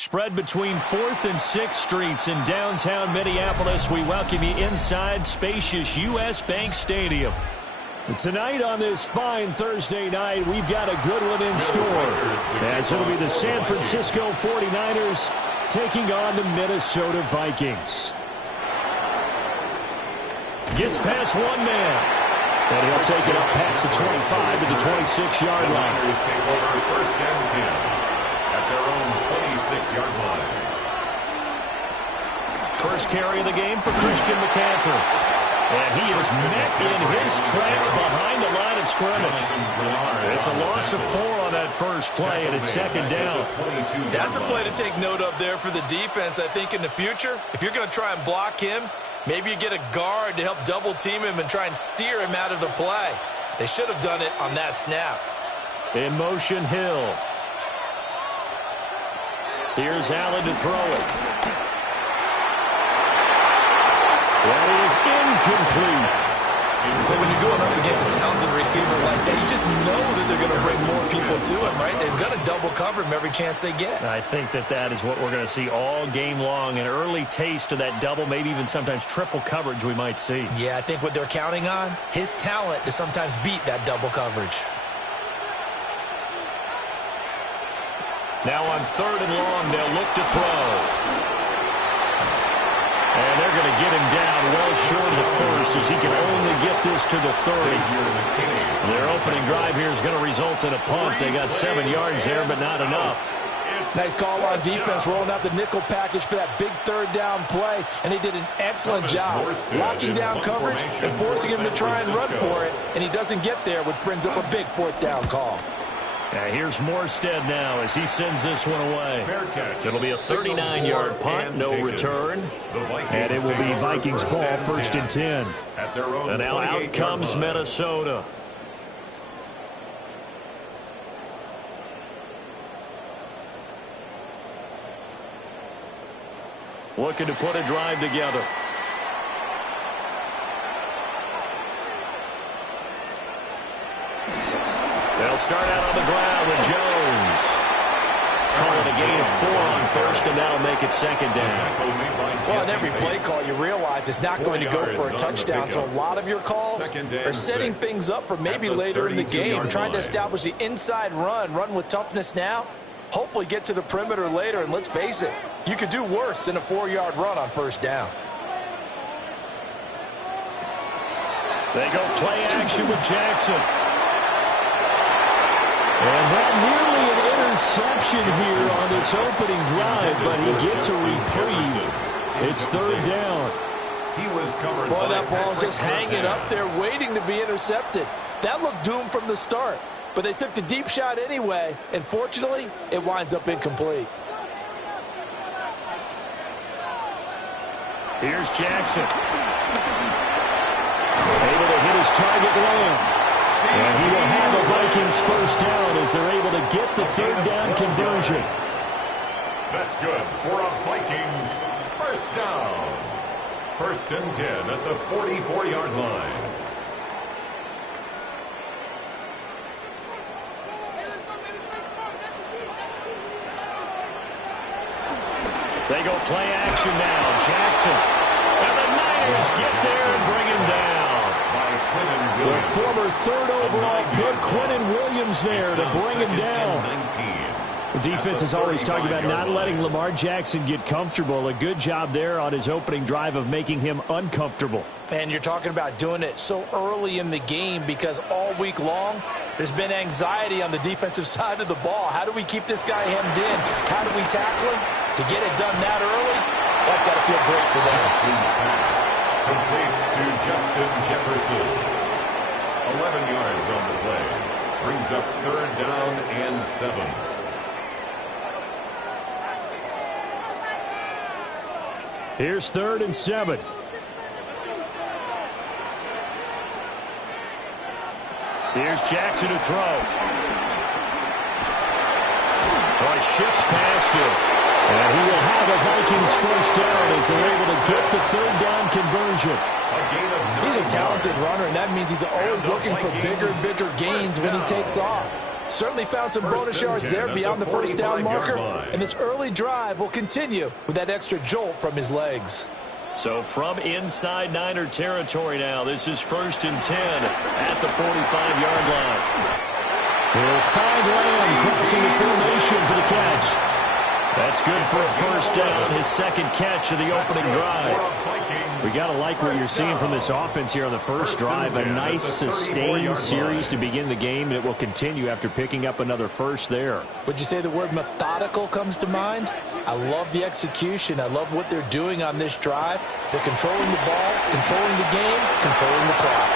Spread between 4th and 6th Streets in downtown Minneapolis. We welcome you inside spacious U.S. Bank Stadium. Tonight on this fine Thursday night, we've got a good one in store, as it'll be the San Francisco 49ers taking on the Minnesota Vikings. Gets past one man, and he'll take it up past the 25 to the 26-yard line. The Niners take over 1st and 10 at their own 26-yard line. First carry of the game for Christian McCaffrey. And he is met in his tracks behind the line of scrimmage. It's a loss of 4 on that first play, and it's 2nd down. That's a play to take note of there for the defense, I think, in the future. If you're going to try and block him, maybe you get a guard to help double-team him and try and steer him out of the play. They should have done it on that snap. In motion, Hill. Here's Allen to throw it. That is incomplete. But when you're going up against a talented receiver like that, you just know that they're going to bring more people to him, right? They're going to double cover him every chance they get. I think that is what we're going to see all game long, an early taste of that double, maybe even sometimes triple coverage we might see. Yeah, I think what they're counting on, his talent to sometimes beat that double coverage. Now on 3rd and long, they'll look to throw. And they're going to get him down well short of the first as he can only get this to the 30. Their opening drive here is going to result in a punt. They got 7 yards there, but not enough. Nice call on defense, rolling out the nickel package for that big 3rd down play, and he did an excellent job locking down coverage and forcing him to try and run for it, and he doesn't get there, which brings up a big 4th down call. Here's Morstead now as he sends this one away. It'll be a 39-yard punt, no return. And it will be Vikings ball, 1st and 10. And now out comes Minnesota. Looking to put a drive together. They'll start out on the ground with Jones. Calling a gain of 4 on 1st, and that'll make it 2nd down. Well, in every play call, you realize it's not going to go for a touchdown, so a lot of your calls are setting things up for maybe later in the game, trying to establish the inside run with toughness now, hopefully get to the perimeter later, and let's face it, you could do worse than a 4-yard run on 1st down. They go play action with Jackson. And that nearly an interception here on this opening drive, but he gets a reprieve. It's 3rd down. Boy, that ball's just hanging up there, waiting to be intercepted. That looked doomed from the start, but they took the deep shot anyway, and fortunately, it winds up incomplete. Here's Jackson. Able to hit his target low. And he will have the Vikings 1st down as they're able to get the 3rd down conversion. That's good for a Vikings 1st down. 1st and 10 at the 44-yard line. They go play action now. Jackson. And the Niners get there and bring him down. The former 3rd overall pick, Quinnen Williams there to bring him down. The defense is always talking about not letting Lamar Jackson get comfortable. A good job there on his opening drive of making him uncomfortable. And you're talking about doing it so early in the game because all week long, there's been anxiety on the defensive side of the ball. How do we keep this guy hemmed in? How do we tackle him? To get it done that early, that's got to feel great for them. Complete to Justin Jefferson. 11 yards on the play. Brings up 3rd down and 7. Here's 3rd and 7. Here's Jackson to throw. Boy, shifts past him. And he will have a Vikings 1st down as they're able to get the 3rd down conversion. He's a talented runner, and that means he's always looking for bigger and bigger gains when he takes off. Certainly found some bonus yards there beyond the 1st down marker, and this early drive will continue with that extra jolt from his legs. So from inside Niner territory now, this is 1st and 10 at the 45-yard line. They'll find Lamb crossing the formation for the catch. That's good for a 1st down, his 2nd catch of the opening drive. We got to like what you're seeing from this offense here on the 1st drive. A nice, sustained series to begin the game, and it will continue after picking up another 1st there. Would you say the word methodical comes to mind? I love the execution. I love what they're doing on this drive. They're controlling the ball, controlling the game, controlling the clock.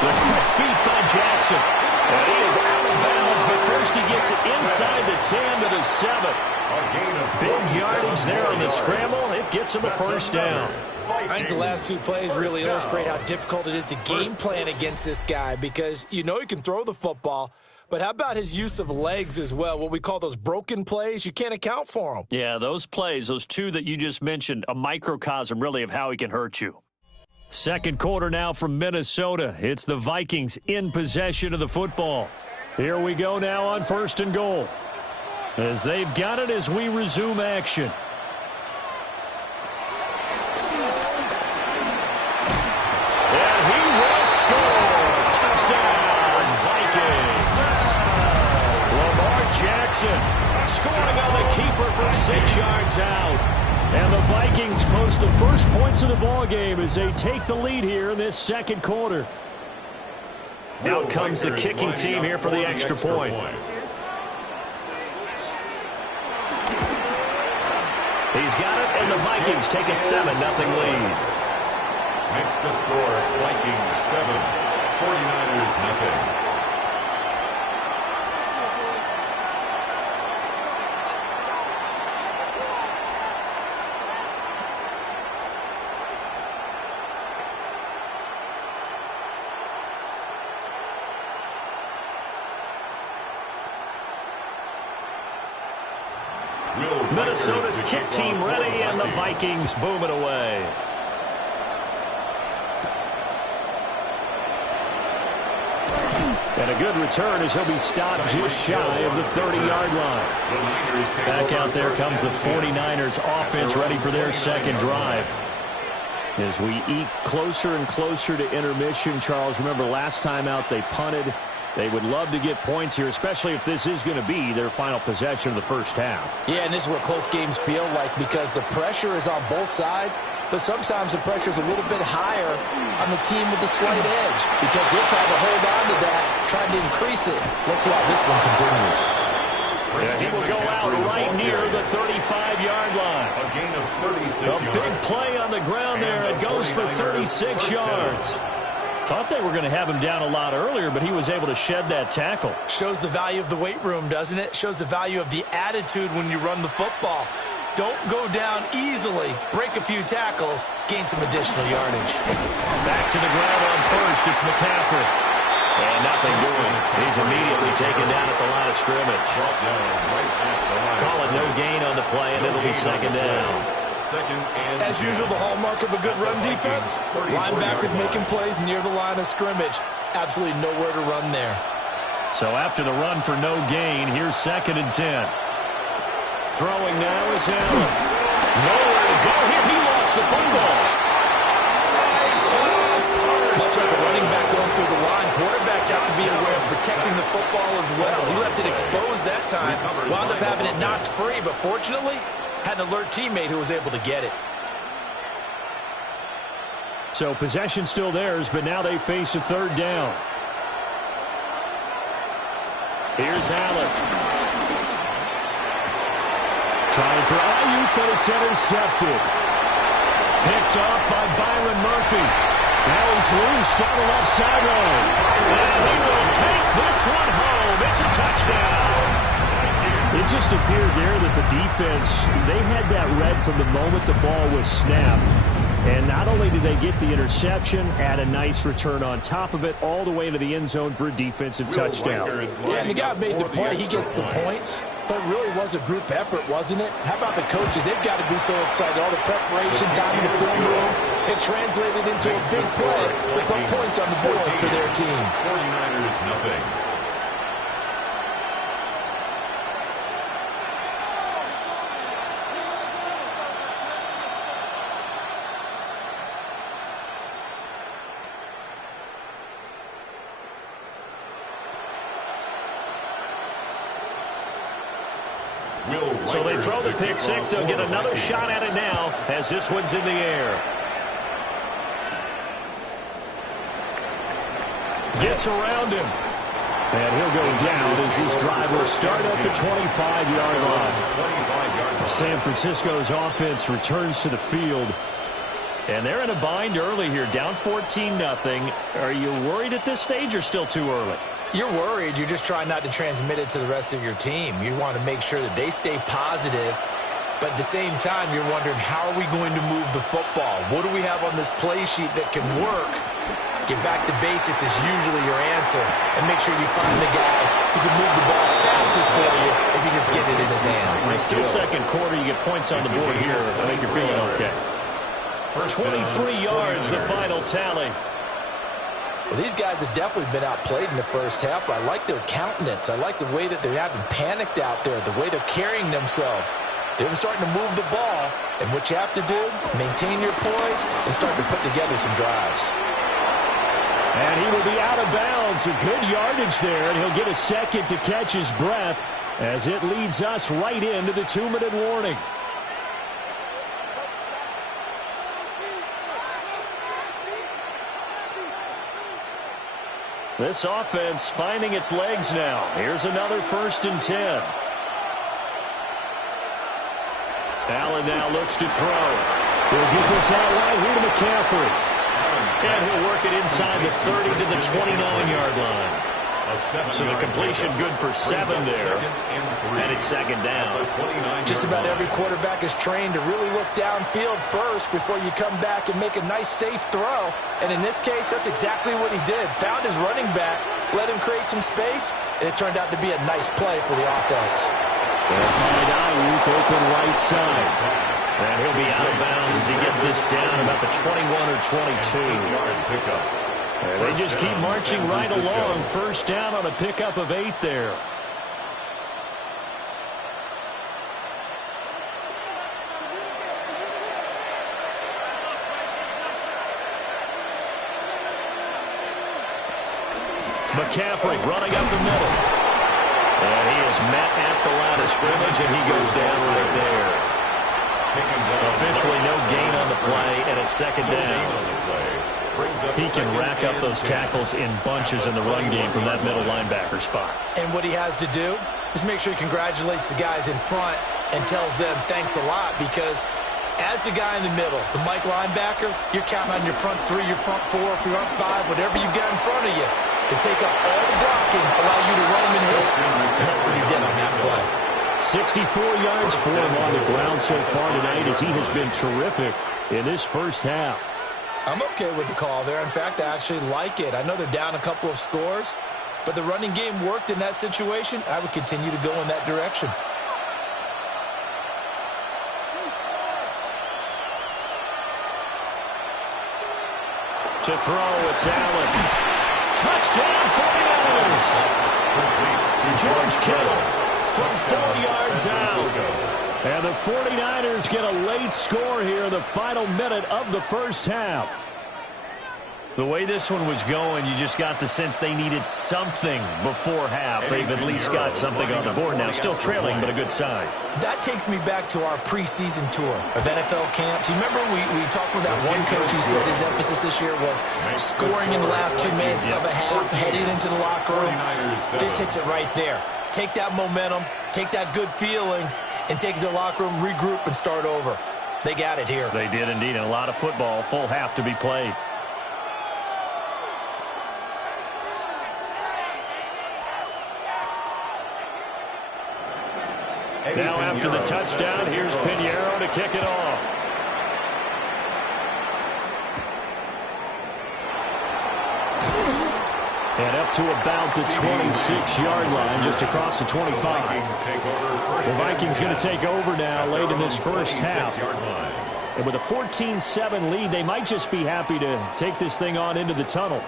The quick feet by Jackson. And he is out of bounds, but first he gets it inside the 10 to the 7. Big yardage there on the scramble. It gets him a 1st down. I think the last 2 plays really illustrate how difficult it is to game plan against this guy because you know he can throw the football, but how about his use of legs as well, what we call those broken plays? You can't account for them. Yeah, those plays, those 2 that you just mentioned, a microcosm really of how he can hurt you. Second quarter now from Minnesota. It's the Vikings in possession of the football. Here we go now on 1st and goal, as they've got it as we resume action. And he will score. Touchdown, Vikings. Lamar Jackson scoring on the keeper from 6 yards out. And the Vikings post the first points of the ball game as they take the lead here in this second quarter. Now comes the kicking team here for the extra point. He's got it, and the Vikings take a 7-0 lead. Makes the score Vikings 7, 49ers 0. Minnesota's kick team ready, and the Vikings boom it away. And a good return as he'll be stopped just shy of the 30-yard line. Back out there comes the 49ers offense ready for their second drive. As we eat closer and closer to intermission, Charles, remember last time out they punted. They would love to get points here, especially if this is going to be their final possession of the first half. Yeah, and this is what close games feel like because the pressure is on both sides, but sometimes the pressure is a little bit higher on the team with the slight edge because they're trying to hold on to that, trying to increase it. Let's see how this one continues. Yeah, he will go out right near the 35-yard line. A gain of 36 yards. A big play on the ground there. It goes for 36 yards. Thought they were going to have him down a lot earlier, but he was able to shed that tackle. Shows the value of the weight room, doesn't it? Shows the value of the attitude when you run the football. Don't go down easily. Break a few tackles. Gain some additional yardage. Back to the ground on first. It's McCaffrey. And nothing doing. He's immediately taken down at the line of scrimmage. Call it no gain on the play, and it'll be second down. As usual, the hallmark of a good run defense, linebackers making plays near the line of scrimmage. Absolutely nowhere to run there. So after the run for no gain, here's 2nd and 10. Throwing now is Allen. Nowhere to go here. He lost the football. Much like a running back going through the line, quarterbacks have to be aware of protecting the football as well. He left it exposed that time. Wound up having it knocked free, but fortunately, had an alert teammate who was able to get it. So possession still theirs, but now they face a 3rd down. Here's Allen. Trying for Ayuk, but it's intercepted. Picked off by Byron Murphy. Now he's loose down the left sideline. And he will take this one home. It's a touchdown. It just appeared there that the defense, they had that read from the moment the ball was snapped. And not only did they get the interception, add a nice return on top of it, all the way to the end zone for a defensive touchdown. Yeah, and the guy made the play. He gets the points. But it really was a group effort, wasn't it? How about the coaches? They've got to be so excited. All the preparation, time in the film room, it translated into a big play to put points on the board for their team. 49ers 0. So they throw the pick six. They'll get another shot at it now as this one's in the air. Gets around him. And he'll go down as this drive will start at the 25-yard line. San Francisco's offense returns to the field. And they're in a bind early here, down 14-0. Are you worried at this stage or still too early? You're worried. You're just trying not to transmit it to the rest of your team. You want to make sure that they stay positive. But at the same time, you're wondering, how are we going to move the football? What do we have on this play sheet that can work? Get back to basics is usually your answer. And make sure you find the guy who can move the ball fastest for you if you just get it in his hands. It's still second quarter. You get points on the board here. I think you're feeling okay. 23 yards, the final tally. Well, these guys have definitely been outplayed in the first half, but I like their countenance. I like the way that they're having panicked out there, the way they're carrying themselves. They're starting to move the ball, and what you have to do, maintain your poise and start to put together some drives. And he will be out of bounds. A good yardage there, and he'll get a second to catch his breath as it leads us right into the 2-minute warning. This offense finding its legs now. Here's another 1st and 10. Allen now looks to throw. He'll get this out right here to McCaffrey. And he'll work it inside the 30 to the 29-yard line. So the completion good for 7 there. And it's 2nd down. Just about every quarterback is trained to really look downfield first before you come back and make a nice, safe throw. And in this case, that's exactly what he did. Found his running back, let him create some space, and it turned out to be a nice play for the offense. They'll find Ayuk open right side. And he'll be out of bounds as he gets this down about the 21 or 22. And they just keep marching right along. 1st down on a pickup of 8 there. McCaffrey running up the middle. And he is met at the line of scrimmage, and he goes down right there. Officially no gain on the play, and it's 2nd down. He can rack up those tackles in bunches in the run game from that middle linebacker spot. And what he has to do is make sure he congratulates the guys in front and tells them thanks a lot, because as the guy in the middle, the Mike linebacker, you're counting on your front 3, your front 4, your front 5, whatever you've got in front of you to take up all the blocking, allow you to run and hit. And that's what he did on that play. 64 yards for him on the ground so far tonight, as he has been terrific in this first half. I'm okay with the call there. In fact, I actually like it. I know they're down a couple of scores, but the running game worked in that situation. I would continue to go in that direction. To throw, it's Allen. Touchdown, 49ers. George Kittle from 4 yards out. And the 49ers get a late score here in the final minute of the first half. The way this one was going, you just got the sense they needed something before half. They've at least got something on the board now. Still trailing, but a good sign. That takes me back to our preseason tour of NFL camps. You remember we talked with that one coach who said his emphasis this year was scoring in the last 2 minutes of a half, heading into the locker room. This hits it right there. Take that momentum, take that good feeling, and take it to the locker room, regroup, and start over. They got it here. They did indeed, and a lot of football, full half to be played. Now after the touchdown, here's Pinheiro to kick it off. And up to about the 26-yard line, just across the 25. The Vikings going to take over now late in this first half. And with a 14-7 lead, they might just be happy to take this thing on into the tunnel.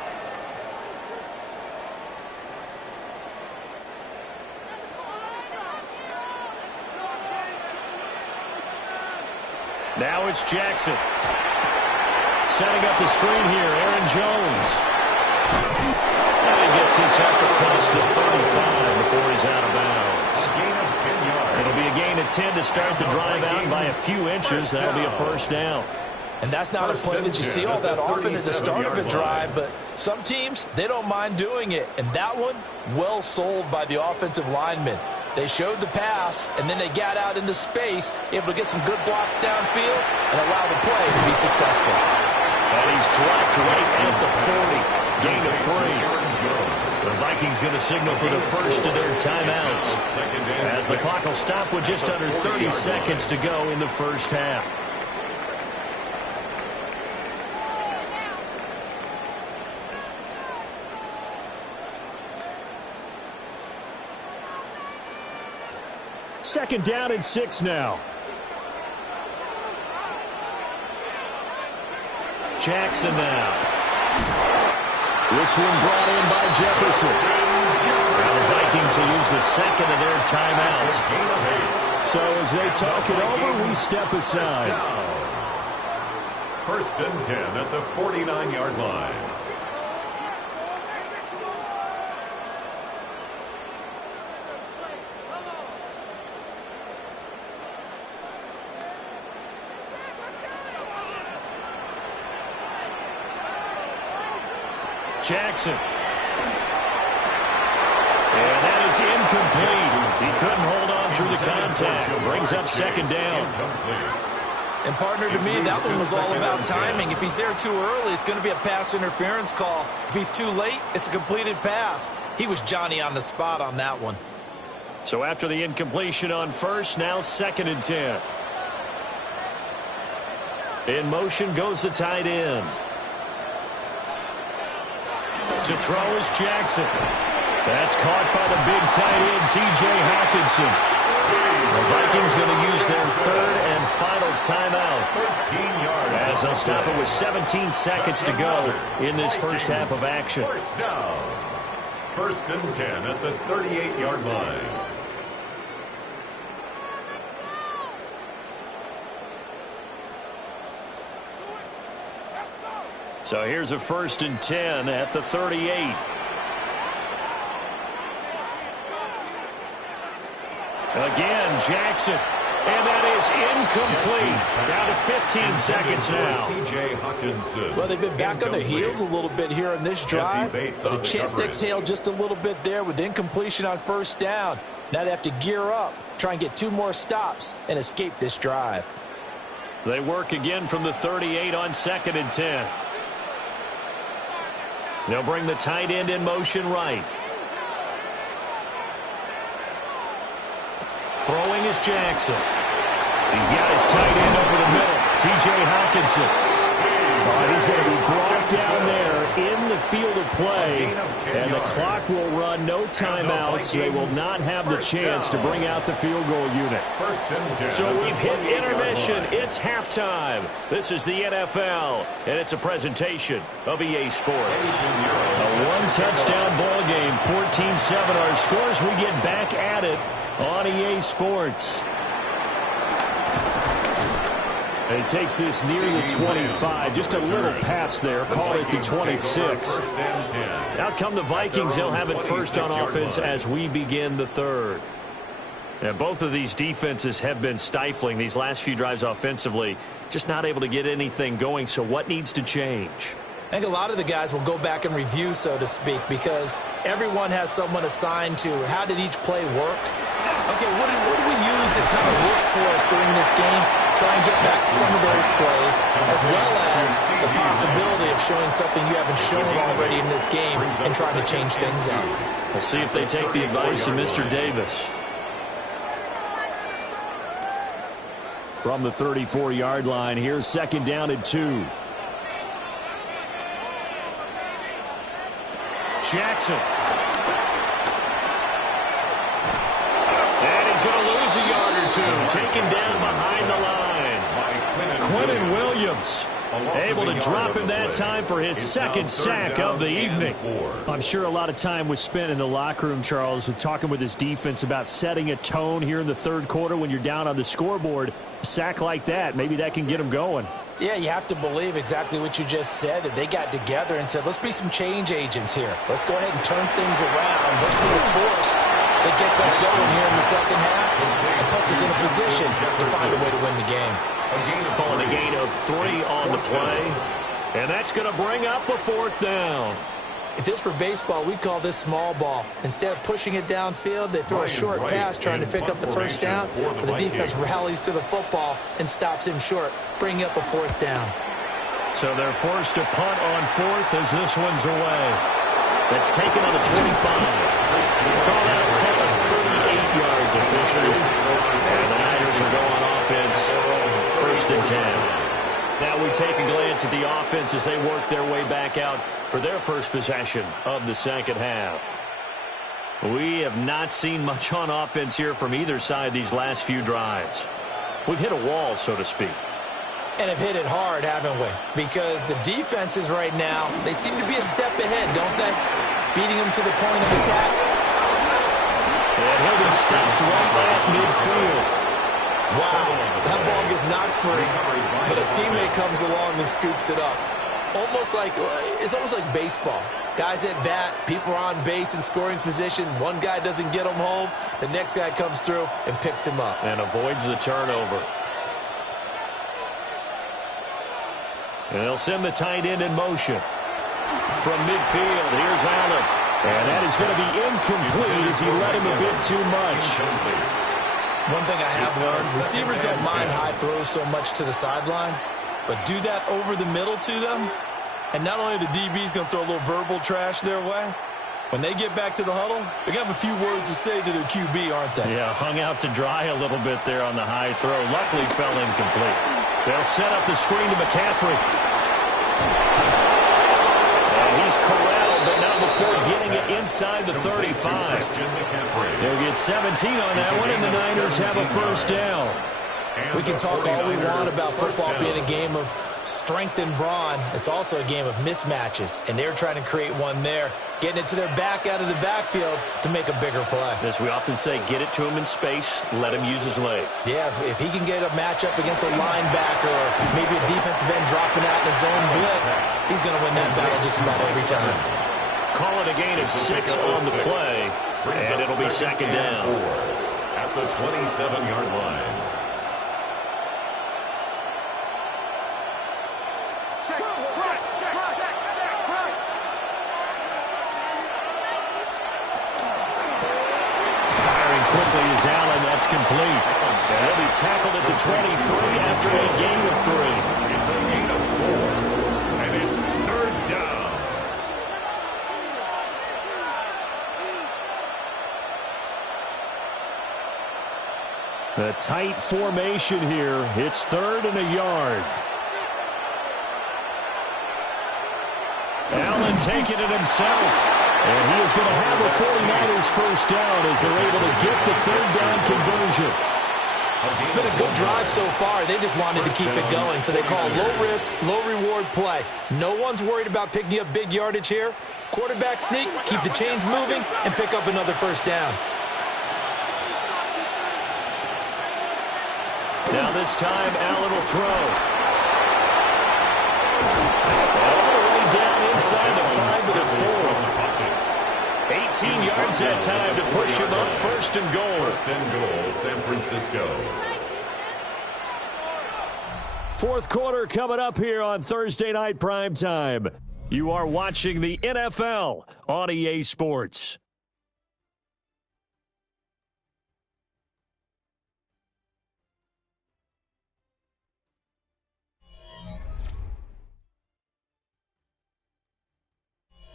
Now it's Jackson. Setting up the screen here, Aaron Jones. And he gets this up across the 35 before he's out of bounds. It'll be a gain of 10 to start the drive out by a few inches. That'll be a 1st down. And that's not a play that you see all that often at the start of a drive, but some teams, they don't mind doing it. And that one, well sold by the offensive lineman. They showed the pass, and then they got out into space, able to get some good blocks downfield and allow the play to be successful. And he's dropped right at the 40. Gain of 3. The Vikings going to signal for the first of their timeouts, as the clock will stop with just under 30 seconds to go in the first half. Second down and 6 now. Jackson now. This one brought in by Jefferson. Now the Vikings will use the second of their timeouts. So as they talk it over, we step aside. 1st and 10 at the 49-yard line. Jackson. And that is incomplete. He couldn't hold on through the contact. Brings up 2nd down. And partner, to me, that one was all about timing. If he's there too early, it's going to be a pass interference call. If he's too late, it's a completed pass. He was Johnny on the spot on that one. So after the incompletion on 1st, now 2nd and 10. In motion goes the tight end. To throw is Jackson. That's caught by the big tight end, T.J. Hockenson. The Vikings going to use their 3rd and final timeout, as they'll stop it with 17 seconds to go in this first half of action. 1st down. 1st and 10 at the 38-yard line. So here's a 1st and 10 at the 38. Again, Jackson. And that is incomplete. Down to 15 seconds now. T.J. Hockenson. Well, they've been back on their heels a little bit here on this drive. But a chance to exhale just a little bit there with incompletion on 1st down. Now they have to gear up, try and get 2 more stops, and escape this drive. They work again from the 38 on 2nd and 10. They'll bring the tight end in motion right. Throwing is Jackson. He's got his tight end over the middle, T.J. Hockenson. He's going to be brought down there in the field of play, and the clock will run, no timeouts. They will not have the chance to bring out the field goal unit. So we've hit intermission. It's halftime. This is the NFL, and it's a presentation of EA Sports. A one-touchdown ball game, 14-7 our scores. We get back at it on EA Sports. And he takes this near the 25. Just a little pass there. Call it the 26. Out come the Vikings. They'll have it first on offense as we begin the 3rd. And both of these defenses have been stifling these last few drives offensively. Just not able to get anything going. So what needs to change? I think a lot of the guys will go back and review, so to speak, because everyone has someone assigned to how did each play work. Okay, what do we use that kind of worked for us during this game? Try and get back some of those plays, as well as the possibility of showing something you haven't shown already in this game and trying to change things up. We'll see if they take the advice of Mr. Davis. From the 34-yard line, here's 2nd down and 2. Jackson. And he's going to lose a yard or 2. Taken down behind the line. Quentin Williams able to drop him that time for his 2nd sack of the evening. I'm sure a lot of time was spent in the locker room, Charles, with talking with his defense about setting a tone here in the 3rd quarter when you're down on the scoreboard. A sack like that, maybe that can get him going. Yeah, you have to believe exactly what you just said, that they got together and said, let's be some change agents here. Let's go ahead and turn things around. Let's be the force that gets us going here in the 2nd half and puts us in a position to find a way to win the game. Calling a gain of 3 on the play, and that's going to bring up a 4th down. If this were baseball, we'd call this small ball. Instead of pushing it downfield, they throw a short pass trying to pick up the 1st down, but the defense rallies to the football and stops him short, bringing up a 4th down. So they're forced to punt on 4th as this one's away. It's taken on the 25. Call out a punt of 38 yards officially. And the Niners will go on offense, 1st and 10. Now we take a glance at the offense as they work their way back out for their first possession of the 2nd half. We have not seen much on offense here from either side these last few drives. We've hit a wall, so to speak. And have hit it hard, haven't we? Because the defenses right now, they seem to be a step ahead, don't they? Beating them to the point of attack. And he'll be stopped right at midfield. Wow, that ball gets knocked free, but a teammate comes along and scoops it up. It's almost like baseball. Guys at bat, people are on base in scoring position. One guy doesn't get him home. The next guy comes through and picks him up. And avoids the turnover. And they'll send the tight end in motion. From midfield, here's Allen. And that is going to be incomplete as he let him a bit too much. One thing I have learned, receivers don't mind high throws so much to the sideline, but do that over the middle to them, and not only the DB's going to throw a little verbal trash their way, when they get back to the huddle, they're going to have a few words to say to their QB, aren't they? Yeah, hung out to dry a little bit there on the high throw. Luckily fell incomplete. They'll set up the screen to McCaffrey. And he's corralled, but not before getting it inside the 35. They'll get 17 on that one, and the Niners have a first down. We can talk all we want about football being a game of strength and brawn. It's also a game of mismatches, and they're trying to create one there, getting it to their back out of the backfield to make a bigger play. As we often say, get it to him in space, let him use his leg. Yeah, if he can get a matchup against a linebacker or maybe a defensive end dropping out in a zone blitz, he's going to win that battle just about every time. Call it a gain of 6 on the play, and it'll be second down. At the 27-yard line. Quickly is Allen, that's complete. And he'll be tackled at the 23 after a gain of 3. It's a gain of 4, and it's third down. A tight formation here. It's 3rd and a yard. Allen taking it himself. And he is going to have a 49ers first down as they're able to get the 3rd down conversion. It's been a good drive so far. They just wanted to keep it going, so they call low-risk, low-reward play. No one's worried about picking up big yardage here. Quarterback sneak, keep the chains moving, and pick up another first down. Now this time, Allen will throw. All the way down inside the 5 to the 4. 18 yards that time to push him up. First and goal. First and goal, San Francisco. 4th quarter coming up here on Thursday Night Primetime. You are watching the NFL on EA Sports.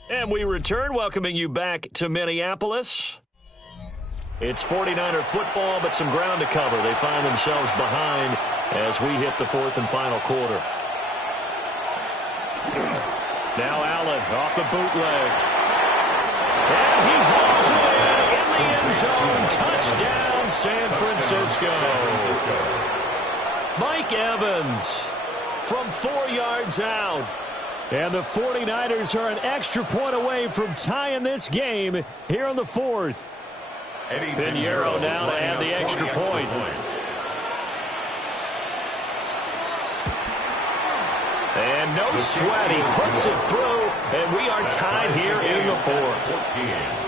And we return, welcoming you back to Minneapolis. It's 49er football, but some ground to cover. They find themselves behind as we hit the 4th and final quarter. Now Allen off the bootleg. And he hauls it in the end zone. Touchdown, San Francisco. Mike Evans from 4 yards out. And the 49ers are an extra point away from tying this game here on the 4th. Pinheiro now to add the extra point. And no sweat, he puts it through, and we are tied here in the 4th.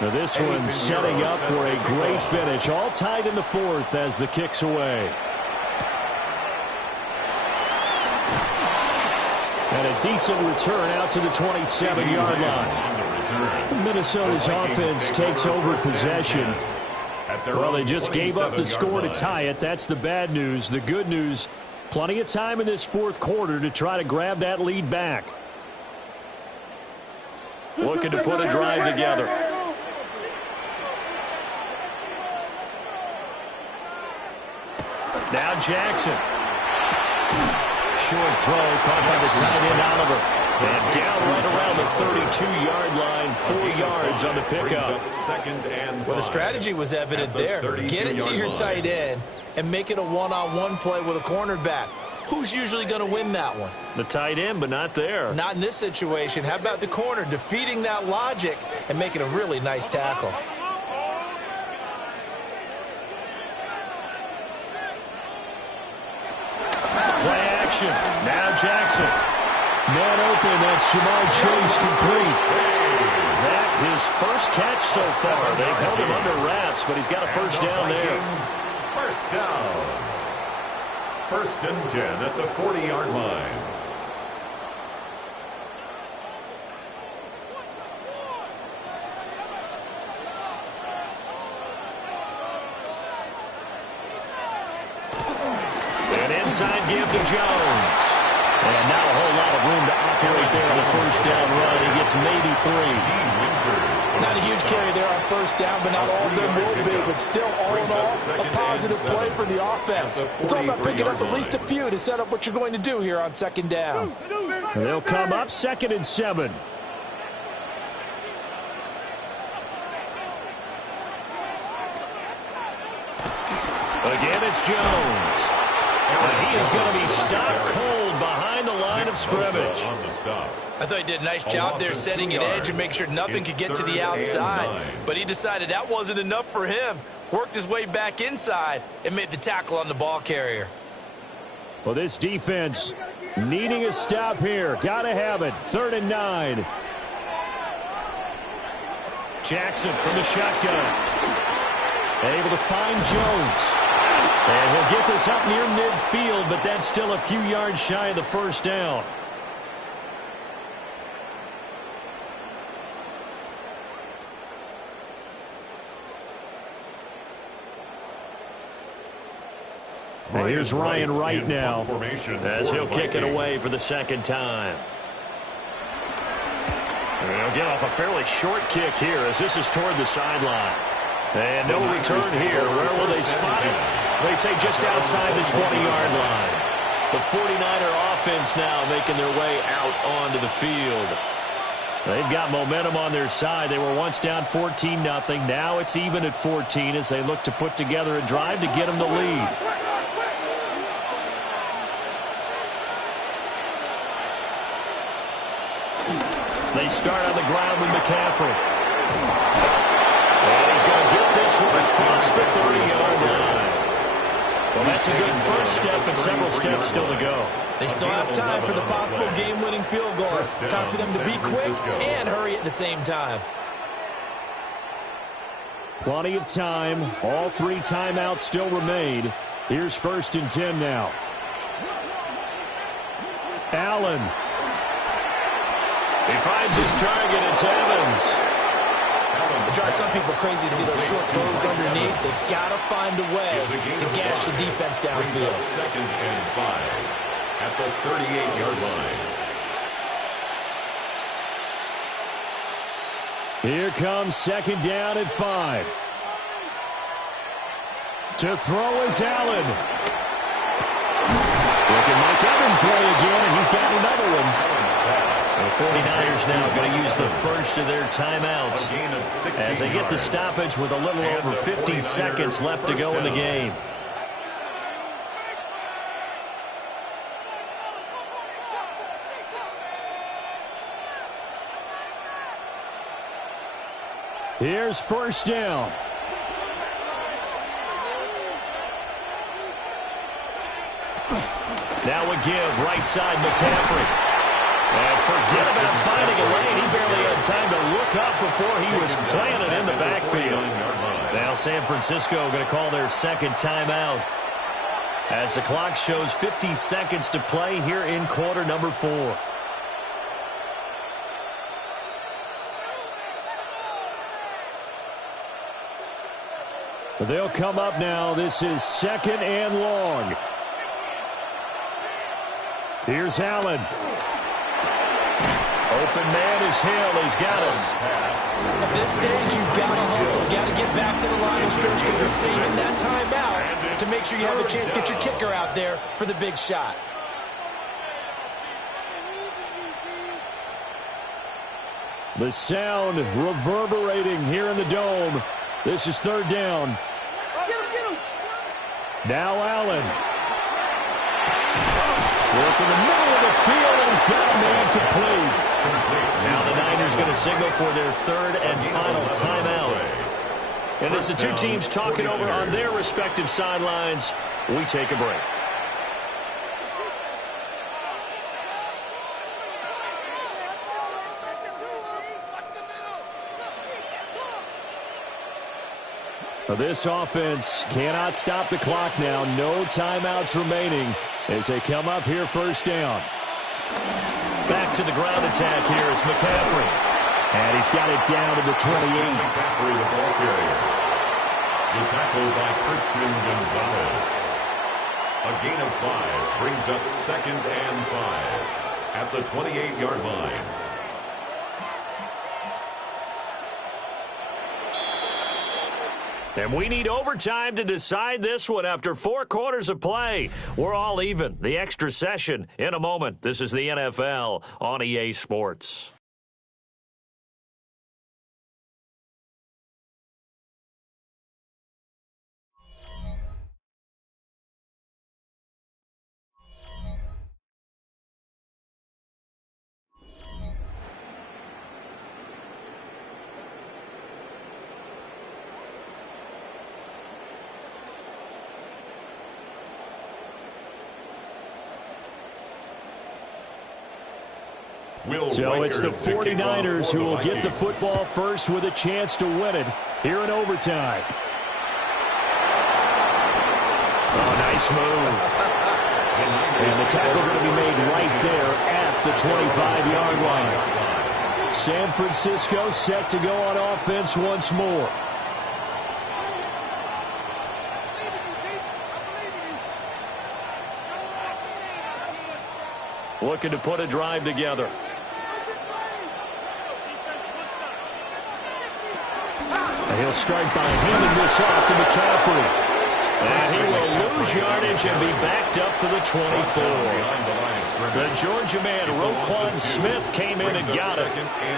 Now this one setting up for a great finish. All tied in the 4th as the kick's away. And a decent return out to the 27-yard line. Minnesota's offense takes over possession. Well, they just gave up the score to tie it. That's the bad news. The good news, plenty of time in this 4th quarter to try to grab that lead back. Looking to put a drive together. Jackson. Short throw caught by the tight end, Oliver. And down right around the 32-yard line, 4 yards on the pickup. Well, the strategy was evident there. Get it to your tight end and make it a one-on-one play with a cornerback. Who's usually going to win that one? The tight end, but not there. Not in this situation. How about the corner defeating that logic and making a really nice tackle? Play action. Now Jackson. Man open. That's Jamar Chase complete. That his first catch so far. They've held him under wraps, but he's got a first down there. First down. 1st and 10 at the 40-yard line. An inside give to Jones. And not a whole lot of room to operate there on the first down run. He gets maybe 3. Not a huge carry there on first down, but not all of them will be. But still, all in all, a positive play for the offense. It's all about picking up at least a few to set up what you're going to do here on 2nd down. And they'll come up 2nd and 7. Again, it's Jones. And he is going to be stopped cold behind the line of scrimmage. I thought he did a nice job there setting an edge and make sure nothing could get to the outside. But he decided that wasn't enough for him. Worked his way back inside and made the tackle on the ball carrier. Well, this defense needing a stop here. Got to have it. 3rd and 9. Jackson from the shotgun. Able to find Jones. And he'll get this up near midfield, but that's still a few yards shy of the first down. And here's Ryan Wright now as he'll kick it away for the 2nd time. And he'll get off a fairly short kick here as this is toward the sideline. And no return here. Where will they spot it? They say just outside the 20-yard line. The 49er offense now making their way out onto the field. They've got momentum on their side. They were once down 14-0. Now it's even at 14 as they look to put together a drive to get them to lead. They start on the ground with McCaffrey. And he's going to get this one across the 30-yard line. Well, that's a good first step, but several steps still to go. They still have time for the possible game-winning field goal. Time for them to be quick and hurry at the same time. Plenty of time. All 3 timeouts still remain. Here's 1st and 10 now. Allen. He finds his target. It's Evans. It drives some people crazy to see those short throws underneath. They've got to find a way to gash the defense downfield. 2nd and 5 at the 38-yard line. Here comes 2nd down at 5. To throw is Allen. Looking Mike Evans' way again, and he's got another one. The 49ers now going to use the first of their timeouts as they get the stoppage with a little over 50 seconds left to go in the game. Here's 1st down. Now a give right side McCaffrey. And forget about finding a lane. He barely had time to look up before he was planted in the backfield. Now San Francisco going to call their 2nd timeout as the clock shows 50 seconds to play here in quarter number 4. They'll come up now. This is 2nd and long. Here's Allen. Open man is Hill. He's got him. At this stage, you've got to hustle. Got to get back to the line of scrimmage because you're saving that timeout to make sure you have a chance to get your kicker out there for the big shot. The sound reverberating here in the dome. This is third down. Now Allen. Work in the middle of the field, and he's got a man complete. Now the Niners going to signal for their third and final timeout. And as the two teams talking over on their respective sidelines, we take a break. This offense cannot stop the clock now. No timeouts remaining as they come up here first down. Back to the ground attack here. It's McCaffrey. And he's got it down to the 28. McCaffrey, the ball carrier. The tackle by Christian Gonzalez. A gain of 5 brings up 2nd and 5 at the 28-yard line. And we need overtime to decide this one after 4 quarters of play. We're all even. The extra session in a moment. This is the NFL on EA Sports. So it's the 49ers who will get the football first with a chance to win it here in overtime. Oh, nice move. And the tackle going to be made right there at the 25-yard line. San Francisco set to go on offense once more. Looking to put a drive together. He'll start by handing this off to McCaffrey. And he will lose yardage and be backed up to the 24. The Georgia man, Roquan Smith, came in and got it.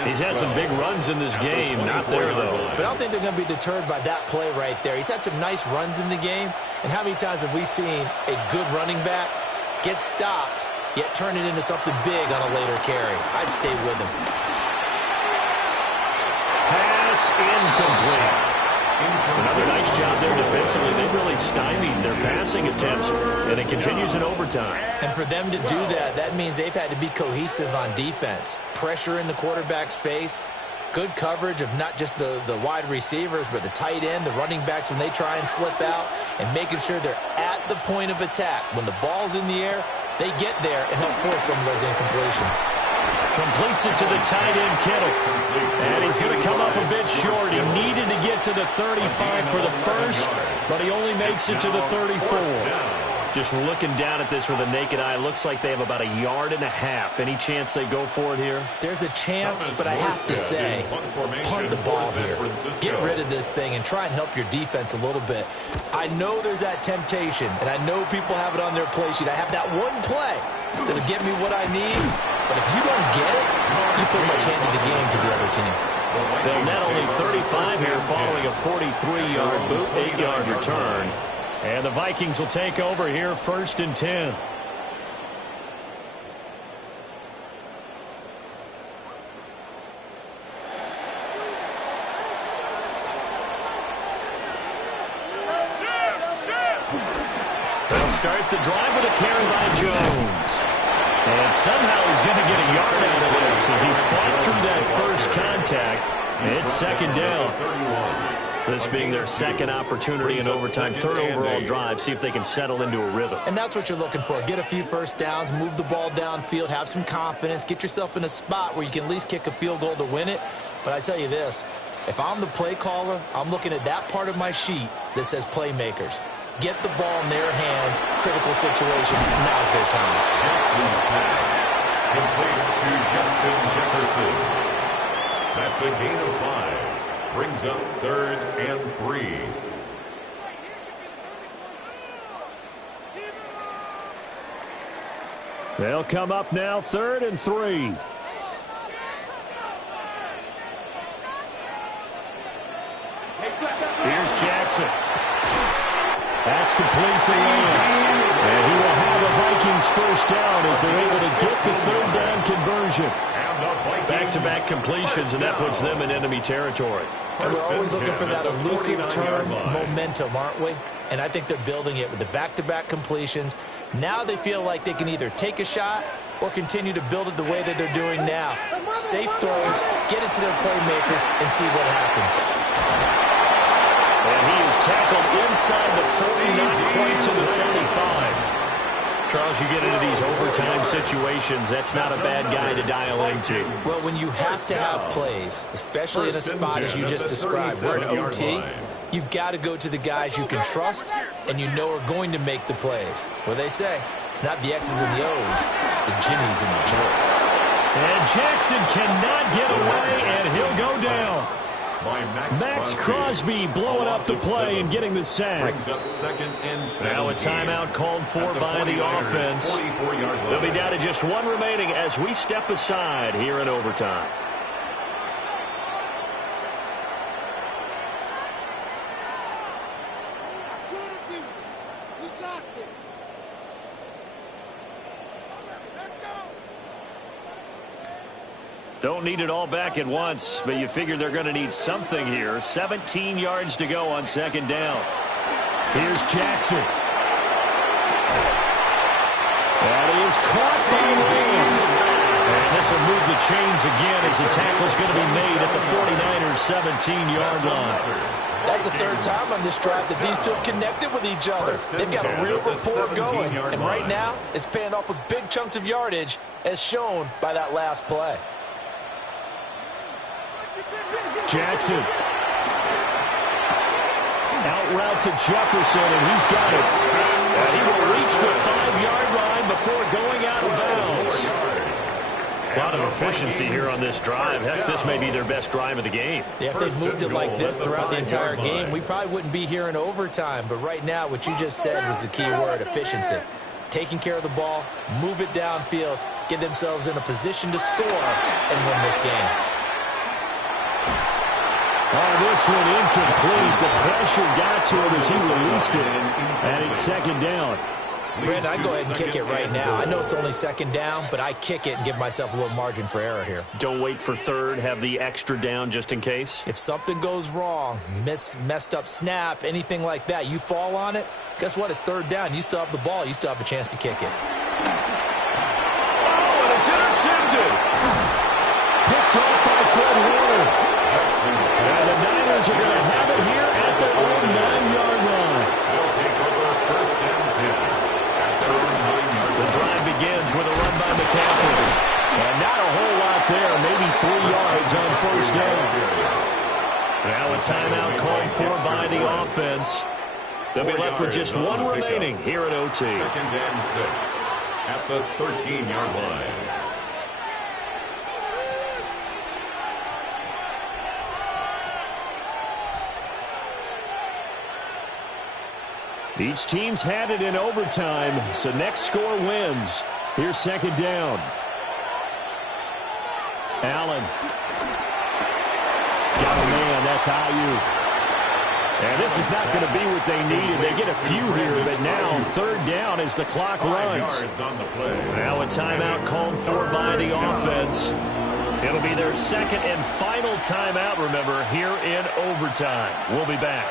He's had some big runs in this game. Not there, though. But I don't think they're going to be deterred by that play right there. He's had some nice runs in the game. And how many times have we seen a good running back get stopped, yet turn it into something big on a later carry? I'd stay with him. Pass incomplete. Another nice job there defensively. They really stymied their passing attempts, and it continues in overtime. And for them to do that, that means they've had to be cohesive on defense. Pressure in the quarterback's face, good coverage of not just the wide receivers, but the tight end, the running backs when they try and slip out, and making sure they're at the point of attack. When the ball's in the air, they get there and help force some of those incompletions. Completes it to the tight end, Kittle. And he's going to come up a bit short. He needed to get to the 35 for the first, but he only makes it to the 34. Just looking down at this with a naked eye, looks like they have about 1.5 yards. Any chance they go for it here? There's a chance, but I have to say, punt the ball here. Get rid of this thing and try and help your defense a little bit. I know there's that temptation, and I know people have it on their play sheet. I have that one play that'll get me what I need, but if you don't get it, you pretty much handed the game to the other team. They'll net only 35 here following a 43-yard boot, 8-yard return. And the Vikings will take over here 1st and 10. They'll start the drive with a carry by Jones. And somehow he's going to get a yard out of this as he fought through that first contact. It's 2nd down. This being their second opportunity in overtime, 3rd overall drive, see if they can settle into a rhythm. And that's what you're looking for. Get a few first downs, move the ball downfield, have some confidence, get yourself in a spot where you can at least kick a field goal to win it. But I tell you this, if I'm the play caller, I'm looking at that part of my sheet that says playmakers. Get the ball in their hands, critical situation, now's their time. Jackson's pass, complete to Justin Jefferson. That's a gain of 5. Brings up 3rd and 3. They'll come up now, 3rd and 3. Here's Jackson. That's complete to Lamb. And he will have a Vikings first down as they're able to get the 3rd down conversion. Back-to-back completions, and that puts them in enemy territory. And we're always looking for that elusive turn momentum, aren't we? And I think they're building it with the back-to-back completions. Now they feel like they can either take a shot or continue to build it the way that they're doing now. Safe throws, get it to their playmakers, and see what happens. And he is tackled inside the 40, not quite to the 35. Charles, you get into these overtime situations, that's not a bad guy to dial into. Well, when you have to have plays, especially in a spot as you just described, we're in OT, you've got to go to the guys you can trust and you know are going to make the plays. Well, they say, it's not the X's and the O's, it's the Jimmies and the Joes. And Jackson cannot get away, and he'll go down. Max Crosby blowing up the play and getting the sack. Now a timeout called for by the offense. They'll be down to just 1 remaining as we step aside here in overtime. Don't need it all back at once, but you figure they're going to need something here. 17 yards to go on 2nd down. Here's Jackson. That is caught by Lamb. And this will move the chains again as the tackle's going to be made at the 49ers' 17-yard line. That's the 3rd time on this drive that these two have connected with each other. They've got a real rapport going. And right now, it's paying off with big chunks of yardage, as shown by that last play. Jackson. Out route to Jefferson, and he's got it. And he will reach the 5-yard line before going out of bounds. A lot of efficiency here on this drive. Heck, this may be their best drive of the game. Yeah, if they've moved it like this throughout the entire game, we probably wouldn't be here in overtime. But right now, what you just said was the key word, efficiency. Taking care of the ball, move it downfield, get themselves in a position to score, and win this game. Oh, this one incomplete. The pressure got to it as he released it. And it's 2nd down. Brandon, I go ahead and kick it right now. I know it's only 2nd down, but I kick it and give myself a little margin for error here. Don't wait for 3rd. Have the extra down just in case. If something goes wrong, messed up snap, anything like that, you fall on it, guess what? It's 3rd down. You still have the ball. You still have a chance to kick it. Oh, and it's intercepted. Picked off by Fred Warner. And the Niners are going to have it here at their own 9-yard line. They'll take over 1st and 10 at their own 9-yard line. The drive begins with a run by McCaffrey. And not a whole lot there, maybe 3 yards on 1st down. Now a timeout called for by the offense. They'll be left with just 1 remaining here at OT. 2nd and 6 at the 13-yard line. Each team's had it in overtime, so next score wins. Here's 2nd down. Allen. Got a man, that's Ayuk. And this is not going to be what they needed. They get a few here, but now 3rd down as the clock runs. Now a timeout called for by the offense. It'll be their 2nd and final timeout, remember, here in overtime. We'll be back.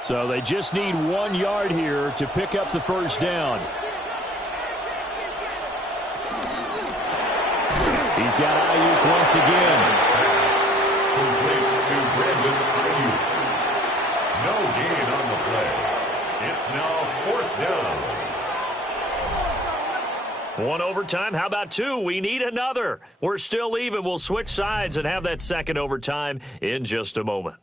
So they just need 1 yard here to pick up the 1st down. He's got Ayuk once again. Complete to Brandon Ayuk. No gain on the play. It's now 4th down. 1 overtime. How about 2? We need another. We're still even. We'll switch sides and have that 2nd overtime in just a moment.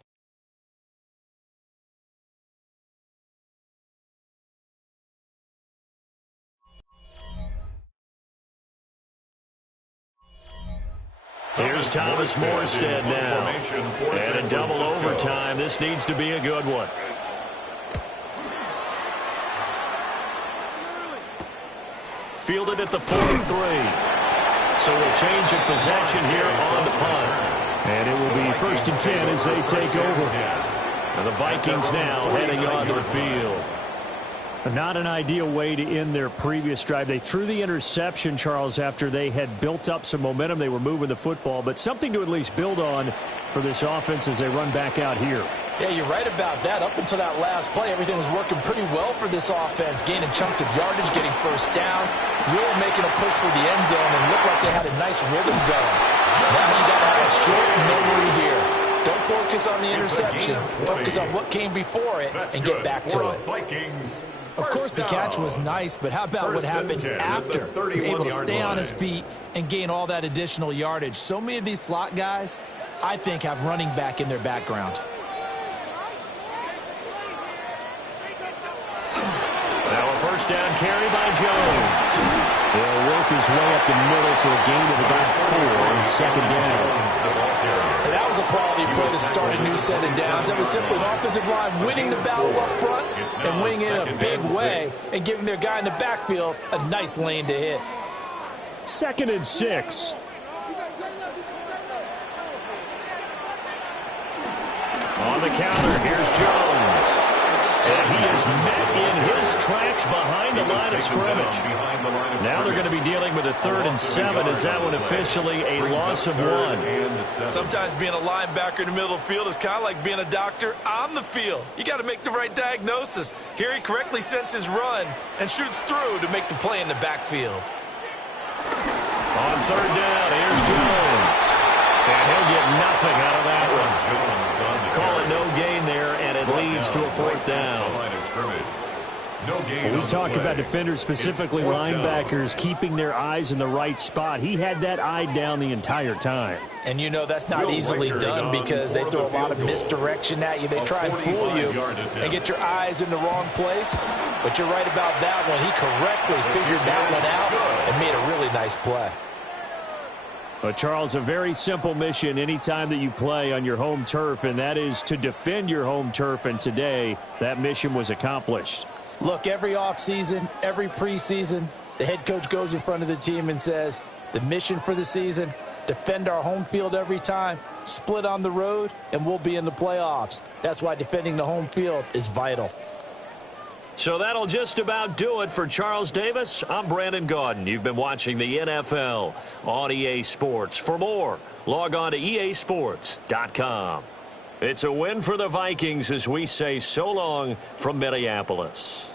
Here's Thomas Morstead now. And a double overtime. This needs to be a good one. Fielded at the 43. So we'll change of possession here on the punt. And it will be 1st and 10 as they take over. And the Vikings now heading onto the field. Not an ideal way to end their previous drive. They threw the interception, Charles, after they had built up some momentum. They were moving the football, but something to at least build on for this offense as they run back out here. Yeah, you're right about that. Up until that last play, everything was working pretty well for this offense, gaining chunks of yardage, getting first downs, really making a push for the end zone, and looked like they had a nice rhythm going. Now you got to have a short memory here. Don't focus on the interception. Focus on what came before it and get back to it. Of course, the catch was nice, but how about what happened after? You're able to stay on his feet and gain all that additional yardage. So many of these slot guys, I think, have running back in their background. Now a first down carry by Jones. He'll work his way up the middle for a gain of about 4 on 2nd down. And that was a quality play to start a new set of downs. That was simply an offensive line winning the battle up front and winning it in a big way and giving their guy in the backfield a nice lane to hit. 2nd and 6. On the counter, here's Jones. And he is met in his tracks behind the line of scrimmage. Now they're going to be dealing with a 3rd and 7. Is that one officially a loss of 1? Sometimes being a linebacker in the middle of the field is kind of like being a doctor on the field. You got to make the right diagnosis. Here he correctly sets his run and shoots through to make the play in the backfield. On 3rd down, here's Jones. And he'll get nothing out of that one. Call it no gain there, and it leads to a 4th down. We talk about defenders, specifically linebackers, keeping their eyes in the right spot. He had that eye down the entire time. And you know that's not easily done because they throw a lot of misdirection at you. They try and fool you and get your eyes in the wrong place. But you're right about that one. He correctly figured that one out and made a really nice play. But, Charles, a very simple mission anytime that you play on your home turf, and that is to defend your home turf. And today, that mission was accomplished. Look, every offseason, every preseason, the head coach goes in front of the team and says, the mission for the season, defend our home field every time, split on the road, and we'll be in the playoffs. That's why defending the home field is vital. So that'll just about do it for Charles Davis. I'm Brandon Gaudin. You've been watching the NFL on EA Sports. For more, log on to easports.com. It's a win for the Vikings as we say so long from Minneapolis.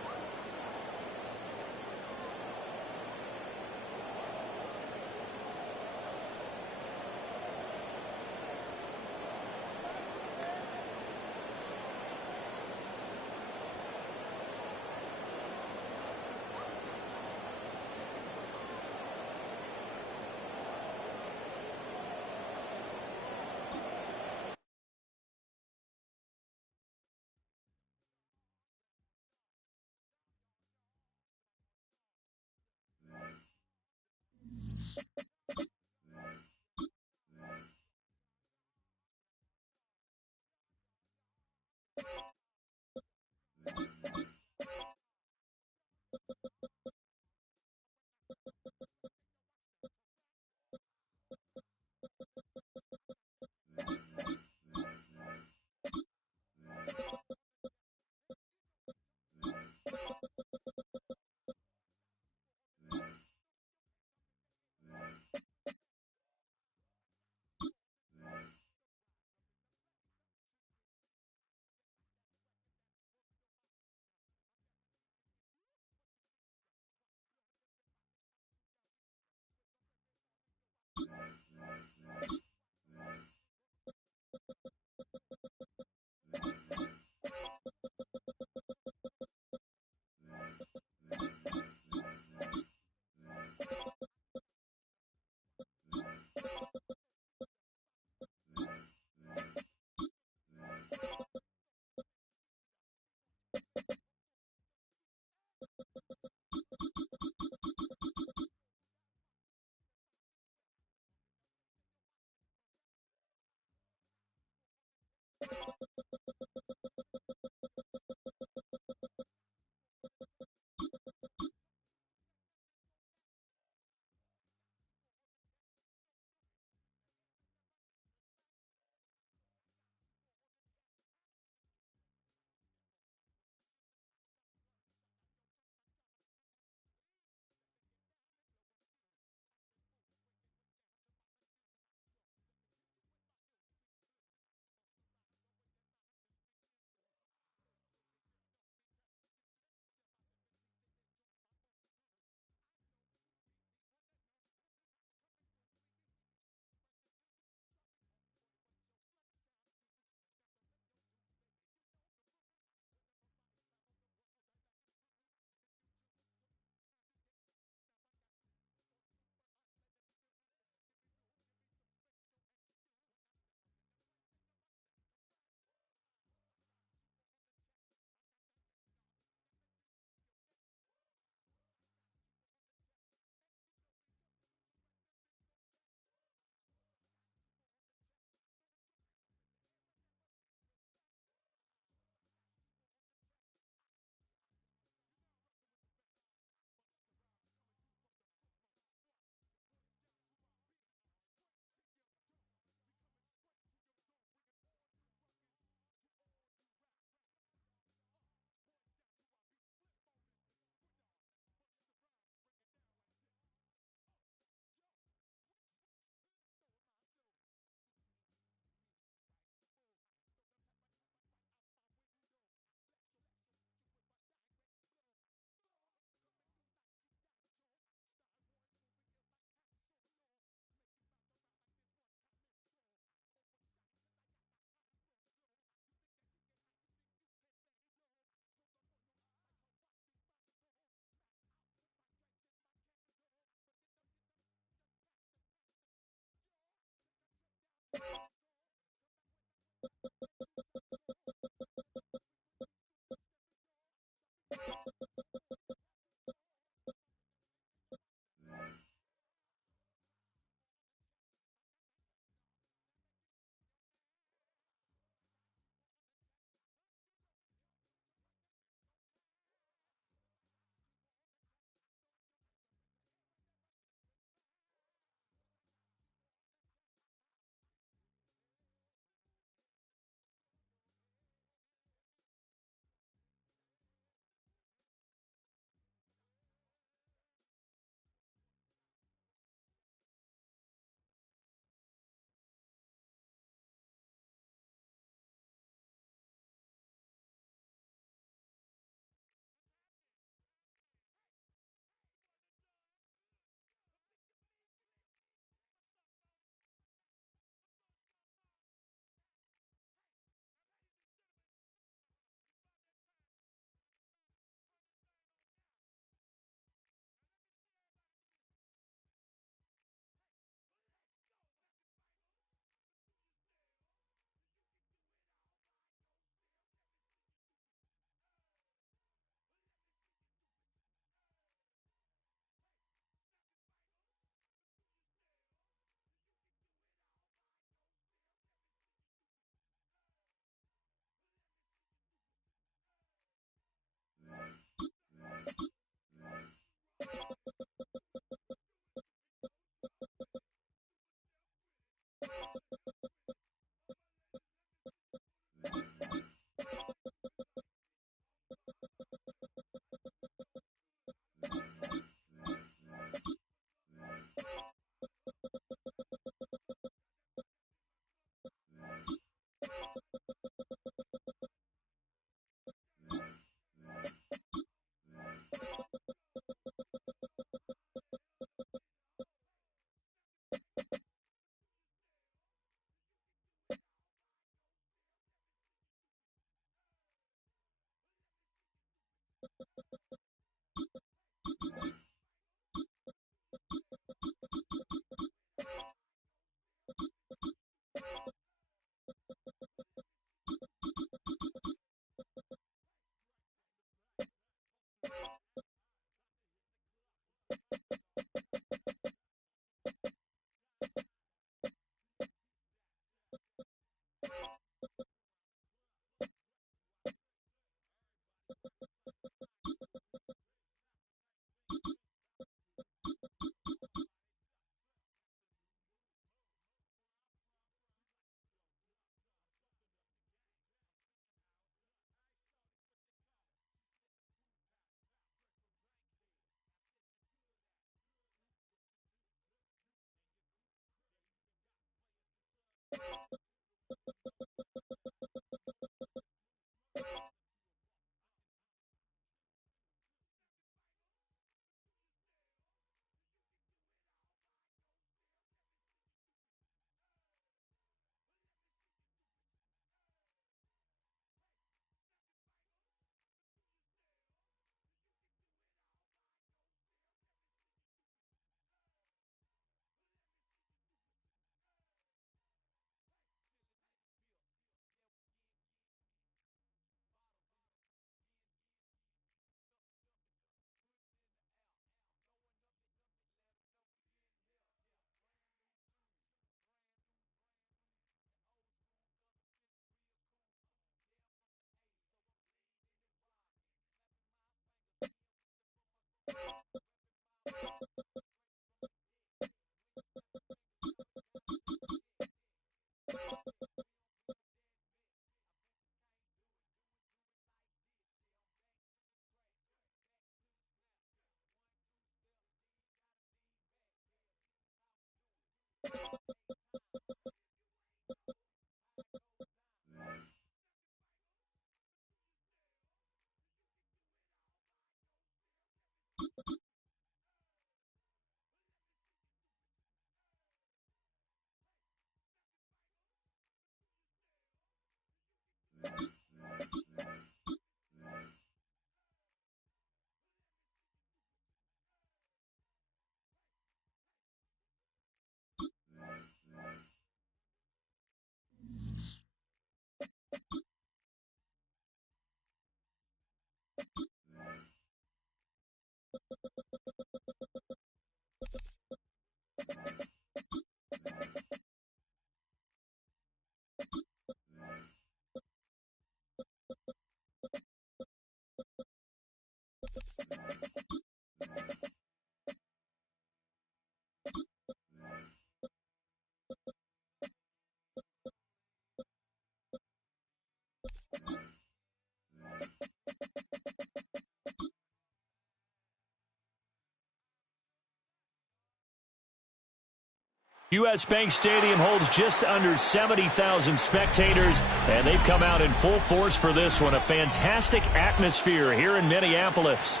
U.S. Bank Stadium holds just under 70,000 spectators, and they've come out in full force for this one. A fantastic atmosphere here in Minneapolis.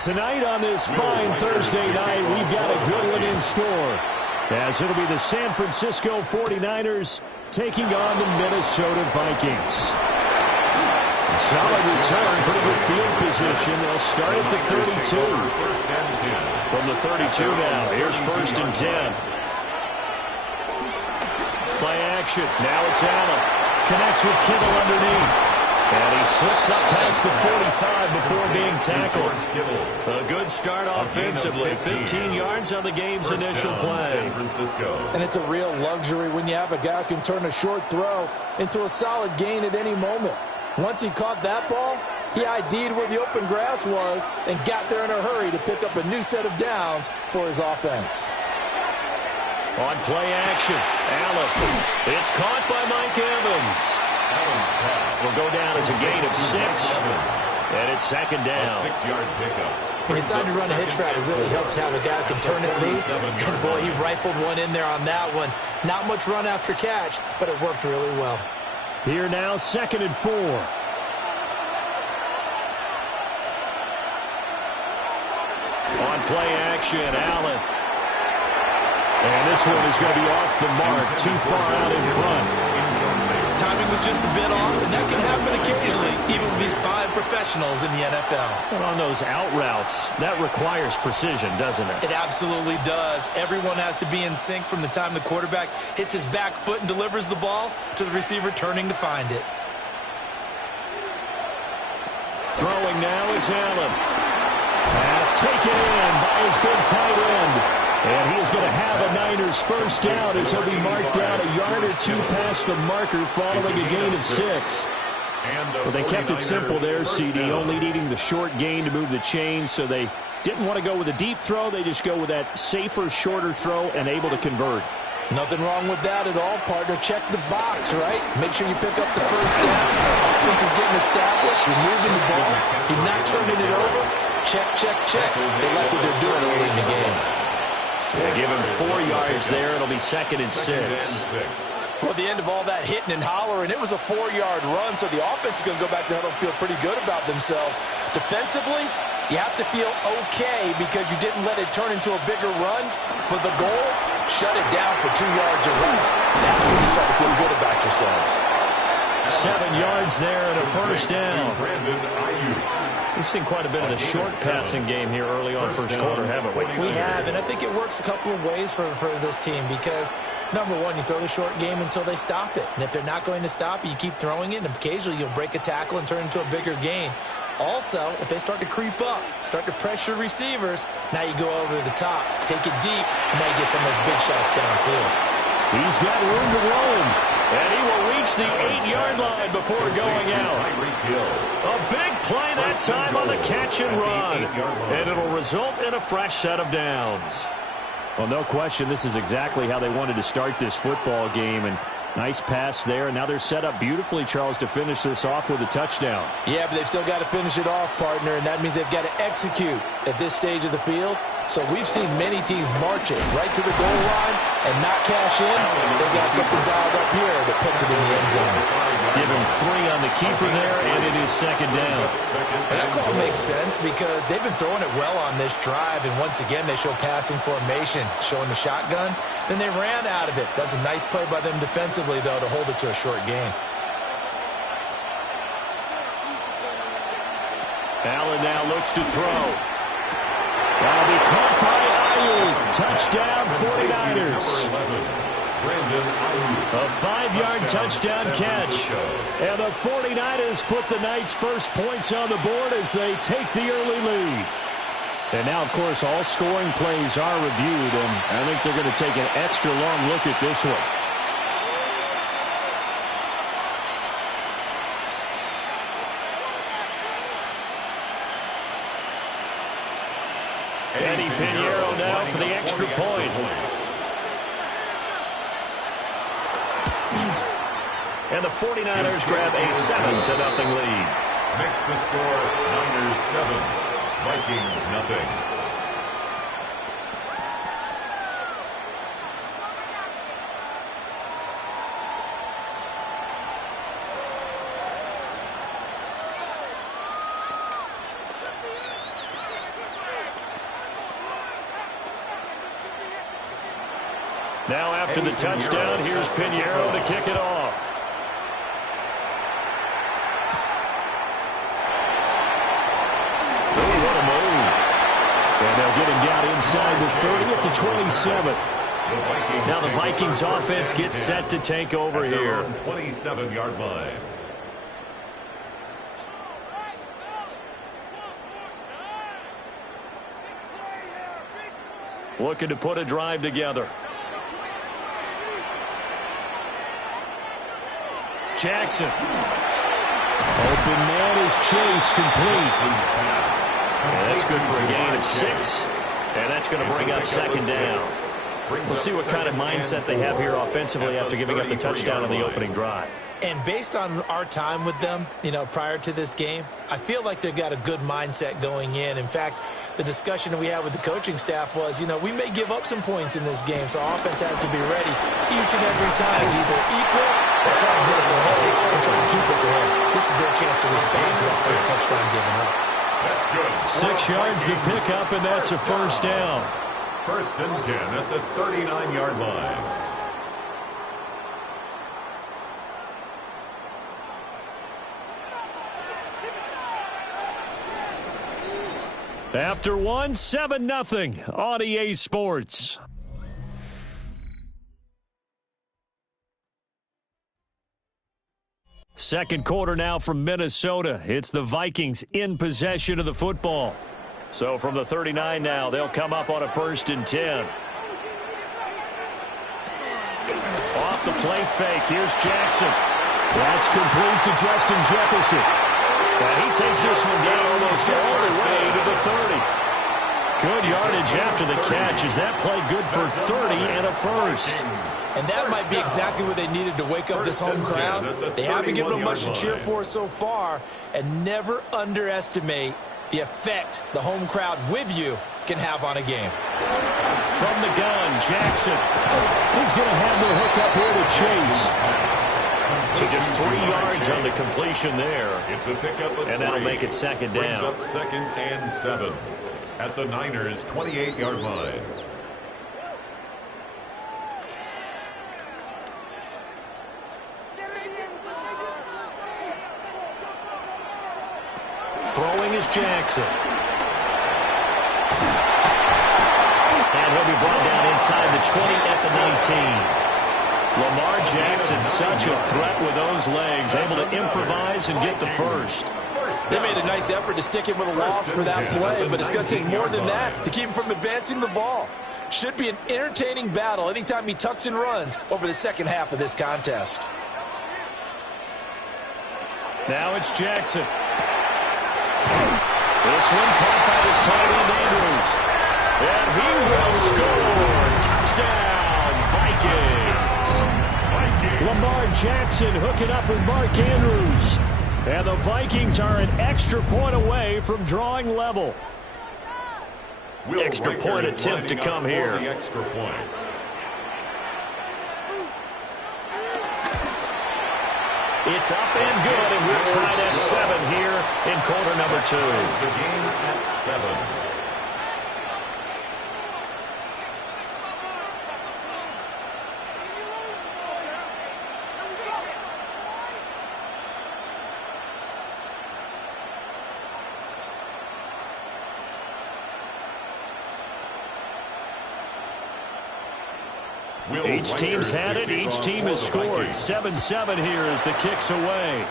Tonight on this fine Thursday night, we've got a good one in store, as it'll be the San Francisco 49ers taking on the Minnesota Vikings. Solid return, pretty good field position. They'll start at the 32. From the 32 now, here's 1st and 10. Play action, now it's Allen. Connects with Kittle underneath. And he slips up past the 45 before being tackled. A good start offensively. 15 yards on the game's initial play. And it's a real luxury when you have a guy who can turn a short throw into a solid gain at any moment. Once he caught that ball, he ID'd where the open grass was and got there in a hurry to pick up a new set of downs for his offense. On play action, Allen. It's caught by Mike Evans. Will go down as a gain of 6. And it's 2nd down. A 6-yard pickup. When you decide to run a hitch route, it really helps to have a guy who can turn it loose. And boy, he rifled one in there on that one. Not much run after catch, but it worked really well. Here now, 2nd and 4. On play action, Allen. And this one is going to be off the mark, too far out in front. Timing was just a bit off, and that can happen occasionally, even with these fine professionals in the NFL. And on those out routes, that requires precision, doesn't it? It absolutely does. Everyone has to be in sync from the time the quarterback hits his back foot and delivers the ball to the receiver turning to find it. Throwing now is Allen. Pass taken in by his big tight end. And he is going to have a Niners first down as he'll be marked down a yard or two past the marker following a gain of 6. Well, they kept it simple there, CD, only needing the short gain to move the chains, so they didn't want to go with a deep throw. They just go with that safer, shorter throw and able to convert. Nothing wrong with that at all, partner. Check the box, right? Make sure you pick up the first down. Offense is getting established. You're moving the ball. You're not turning it over. Check, check, check. They like what they're doing early in the game. They give him 4 yards there. It'll be 2nd and 6. Well, at the end of all that hitting and hollering, it was a 4-yard run, so the offense is going to go back there and feel pretty good about themselves. Defensively, you have to feel okay because you didn't let it turn into a bigger run. But the goal, shut it down for 2 yards or less. That's when you start to feel good about yourselves. 7 yards there and a first down. We've seen quite a bit of the short passing game here early on first quarter, haven't we? We have, and I think it works a couple of ways for this team because, number one, you throw the short game until they stop it. And if they're not going to stop it, you keep throwing it, and occasionally you'll break a tackle and turn it into a bigger gain. Also, if they start to creep up, start to pressure receivers, now you go over the top, take it deep, and now you get some of those big shots downfield. He's got room to roam. And he will reach the 8-yard line before going out. A big play that time on the catch and run. And it'll result in a fresh set of downs. Well, no question, this is exactly how they wanted to start this football game. And nice pass there. And now they're set up beautifully, Charles, to finish this off with a touchdown. Yeah, but they've still got to finish it off, partner. And that means they've got to execute at this stage of the field. So we've seen many teams marching right to the goal line and not cash in. They've got something dialed up here that puts it in the end zone. Give him 3 on the keeper there, and it is second down. And that call makes sense because they've been throwing it well on this drive, and once again they show passing formation, showing the shotgun. Then they ran out of it. That's a nice play by them defensively, though, to hold it to a short gain. Allen now looks to throw. That'll be caught by Ayuk. Touchdown, 49ers. A 5-yard touchdown catch. And the 49ers put the Knights' first points on the board as they take the early lead. And now, of course, all scoring plays are reviewed, and I think they're going to take an extra long look at this one. Eddie Pinheiro now for the extra point. And the 49ers grab a 7-0 lead. Makes the score Niners 7, Vikings nothing. Now after the touchdown, here's Pinheiro to kick it off. Ooh, what a move. And they'll get him down inside the 30 at the 27. Now the Vikings offense gets set to take over here. 27-yard line. Looking to put a drive together. Jackson. Open man is Chase, complete. And that's good for a gain of 6. And that's going to bring up second down. We'll see what kind of mindset they have here offensively after giving up the touchdown on the opening drive. And based on our time with them, prior to this game, I feel like they've got a good mindset going in. In fact, the discussion that we had with the coaching staff was, we may give up some points in this game, so offense has to be ready each and every time, either equal or try and get us ahead and try and keep us ahead. This is their chance to respond to that first touchdown given up. That's good. 6 yards to pick up, and that's a first down. 1st and 10 at the 39-yard line. After 1, 7-0 on EA Sports. Second quarter now from Minnesota. It's the Vikings in possession of the football. So from the 39 now, they'll come up on a 1st and 10. Off the play fake, here's Jackson. That's complete to Justin Jefferson. And he takes this one down almost all the way to the 30. Good yardage after the catch. Is that play good for 30 and a first? And that might be exactly what they needed to wake up this home crowd. They haven't given them much to cheer for so far. And never underestimate the effect the home crowd with you can have on a game. From the gun, Jackson. He's going to have the hook up here to Chase. So just 3 yards on the completion there. It's a pickup of and that'll make it second down. Brings up 2nd and 7 at the Niners' 28-yard line. Throwing is Jackson. And he'll be brought down inside the 20 at the 19. Lamar Jackson, such a threat with those legs, able to improvise and get the first. They made a nice effort to stick him with a loss for that play, but it's going to take more than that to keep him from advancing the ball. Should be an entertaining battle anytime he tucks and runs over the second half of this contest. Now it's Jackson. This one caught by his tight end Andrews. And he will score. Touchdown, Vikings. Lamar Jackson hooking up with Mark Andrews. And the Vikings are an extra point away from drawing level. Extra point attempt to come here. Extra point. It's up and good, and we're tied at 7 here in quarter number 2. The game at 7. Each team's had it. Each team has scored. 7-7 here as the kick's away.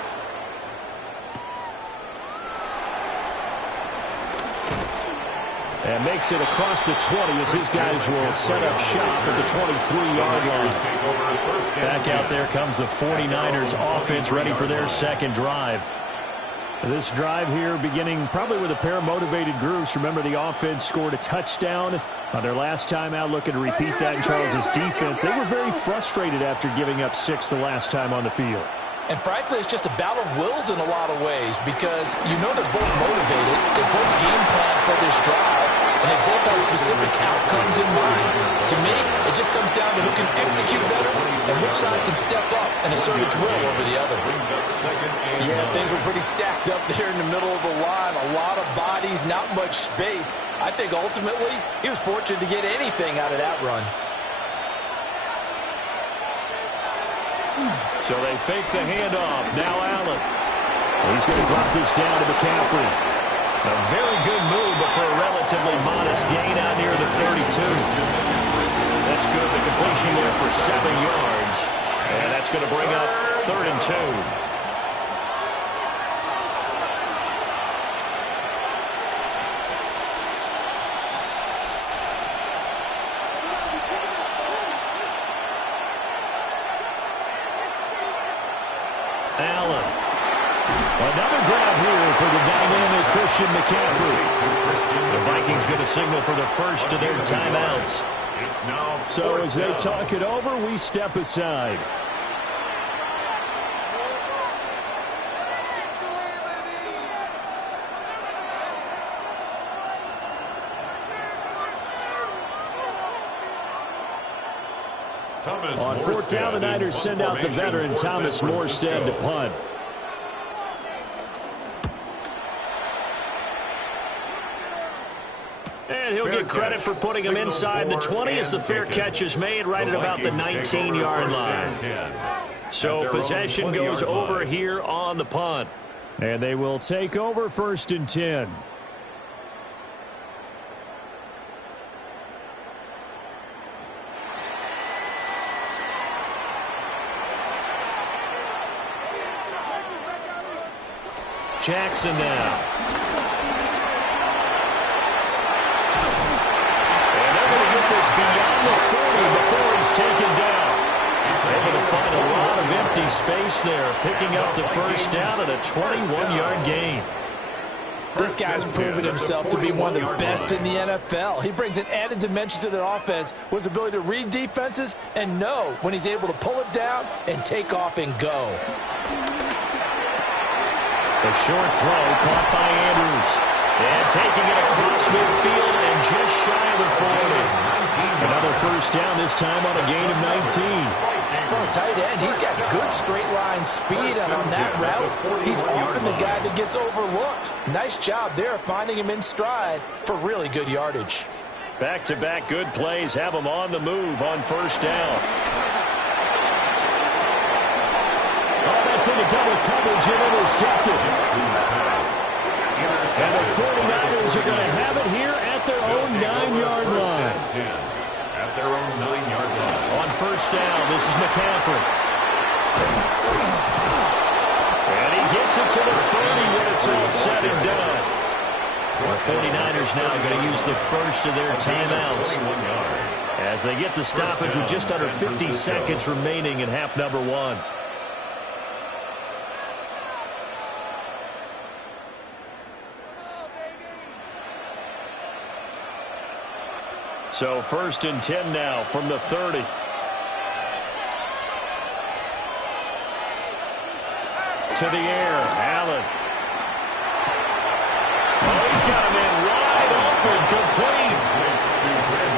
And makes it across the 20 as his guys will set up shop at the 23-yard line. Back out there comes the 49ers offense ready for their second drive. This drive here beginning probably with a pair of motivated groups. Remember, the offense scored a touchdown on their last time out, looking to repeat that in Charles' defense. They were very frustrated after giving up 6 the last time on the field. And frankly, it's just a battle of wills in a lot of ways because you know they're both motivated. They both game plan for this drive, and they both have specific outcomes in mind. To me, it just comes down to who can execute better and which side can step up and assert its will over the other. Yeah, things were pretty stacked up there in the middle of the line. A lot of bodies, not much space. I think ultimately he was fortunate to get anything out of that run. So they fake the handoff. Now Allen. He's going to drop this down to McCaffrey. A very good move, but for a relatively modest gain out near the 32. That's good. The completion there for 7 yards. And that's going to bring up 3rd and 2. Allen. Another grab here for the dynamic Christian McCaffrey. The Vikings going to signal for the first of their timeouts. So as they talk it over, we step aside. On 4th down, the Niners send out the veteran Thomas Morstead to punt. And he'll get credit for putting him inside the 20 as the fair catch is made right at about the 19-yard line. So possession goes over here on the punt. And they will take over 1st and 10. Jackson now. And they're going to get this beyond the 40 before he's taken down. Able to find a lot of empty space there, picking up the first down at a 21-yard gain. This guy's proven himself to be one of the best in the NFL. He brings an added dimension to their offense with his ability to read defenses and know when he's able to pull it down and take off and go. The short throw caught by Andrews. And taking it across midfield and just shy of the 40. Another first down, this time on a gain of 19. For a tight end, he's got good straight line speed, and on that route, he's often the guy that gets overlooked. Nice job there finding him in stride for really good yardage. Back-to-back good plays have him on the move on first down. That's into double coverage and intercepted. And the 49ers are going to have it here at their own 9-yard line. At their own 9-yard line. On first down, this is McCaffrey. And he gets it to the 30 when it's all said and done. The 49ers now going to use the first of their timeouts as they get the stoppage with just under 50 seconds remaining in half number one. So 1st and 10 now from the 30. To the air, Allen. Oh, he's got him in wide open, complete.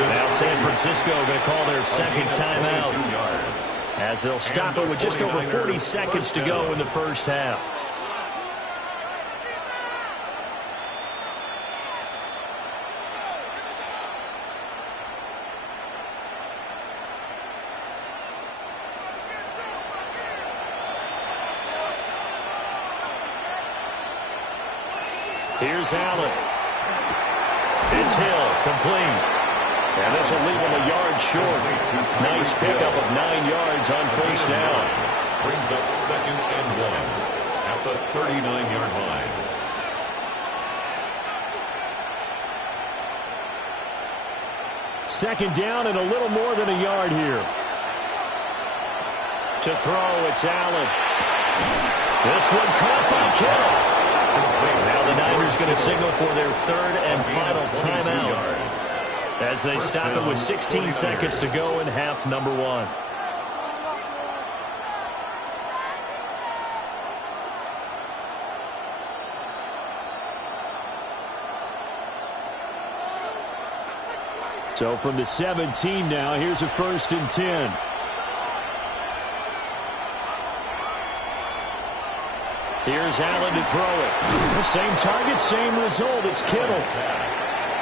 Now San Francisco going to call their second timeout as they'll stop it with just over 40 seconds to go in the first half. Here's Allen. It's Hill, complete. And this will leave him a yard short. Nice pickup of 9 yards on first down. Brings up 2nd and 1 at the 39-yard line. Second down and a little more than a yard here. To throw, it's Allen. This one caught by Kittle. Now the Niners going to signal for their 3rd and final timeout as they stop it with 16 seconds to go in half number one. So from the 17 now, here's a 1st and 10. Here's Allen to throw it. Same target, same result. It's Kittle.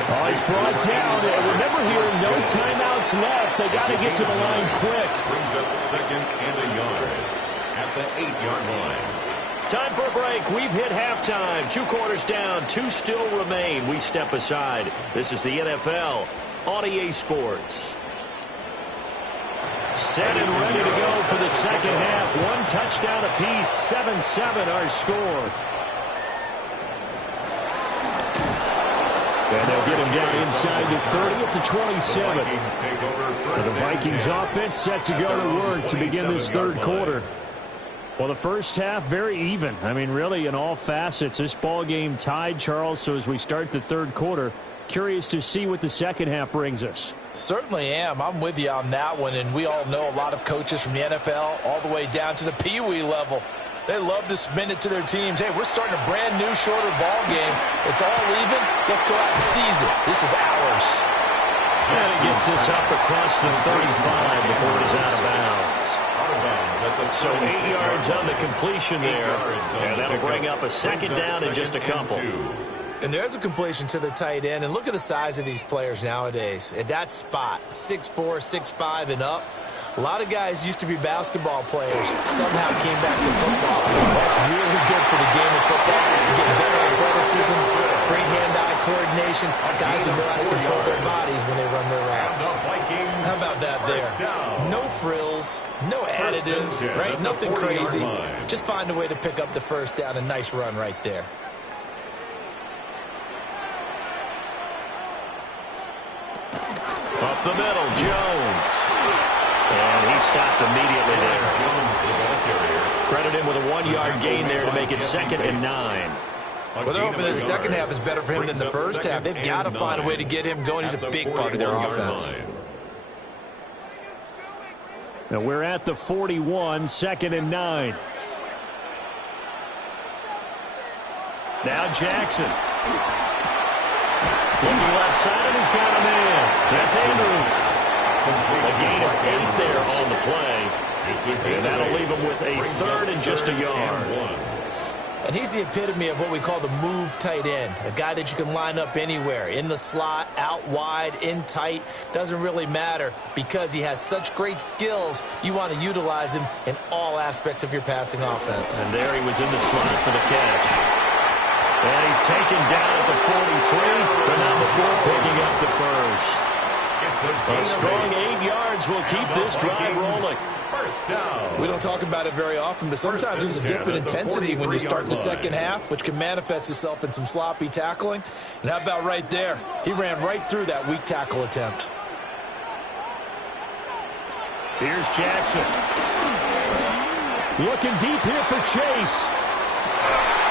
Oh, he's brought down. Remember here, no timeouts left. They got to get to the line quick. Brings up 2nd and a yard at the 8-yard line. Time for a break. We've hit halftime. 2 quarters down. 2 still remain. We step aside. This is the NFL on EA Sports. Set and ready to go for the second half. 1 touchdown apiece. 7-7 our score. And they'll get him down inside the 30 at the 27. The Vikings offense set to go to work to begin this third quarter. Well, the first half, very even. I mean, really, in all facets, this ball game tied, Charles. So as we start the third quarter, curious to see what the second half brings us. Certainly am. I'm with you on that one. And we all know a lot of coaches from the NFL all the way down to the Pee Wee level. They love to spin it to their teams. Hey, we're starting a brand new, shorter ball game. It's all even. Let's go out and seize it. This is ours. And it gets this up across the 35 before it is out of bounds. So 8 yards on the completion there. And that'll bring up a second down in just a couple. And there's a completion to the tight end. And look at the size of these players nowadays. At that spot, 6'4", 6'5", and up. A lot of guys used to be basketball players. Somehow came back to football. That's really good for the game of football. You get better athleticism, great hand-eye coordination. Guys who know how to control their bodies when they run their routes. How about that there? No frills, no additives, right? Nothing crazy. Just find a way to pick up the first down. A nice run right there. Up the middle, Jones. And he stopped immediately there. Credit him with a 1-yard gain there to make it 2nd and 9. Well, they're hoping that the second half is better for him than the first half. They've got to find a way to get him going. He's a big part of their offense. Now we're at the 41, 2nd and 9. Now Jackson. Looking left side, and he's got him in. That's Andrews. A gain of 8 there on the play. And that'll leave him with a 3rd and just a yard. And he's the epitome of what we call the move tight end. A guy that you can line up anywhere. In the slot, out wide, in tight. Doesn't really matter because he has such great skills. You want to utilize him in all aspects of your passing offense. And there he was in the slot for the catch. And he's taken down at the 43, but not before picking up the first. A strong 8 yards will keep this drive rolling. First down. We don't talk about it very often, but sometimes there's a dip in intensity when you start the second half, which can manifest itself in some sloppy tackling. And how about right there? He ran right through that weak tackle attempt. Here's Jackson. Looking deep here for Chase.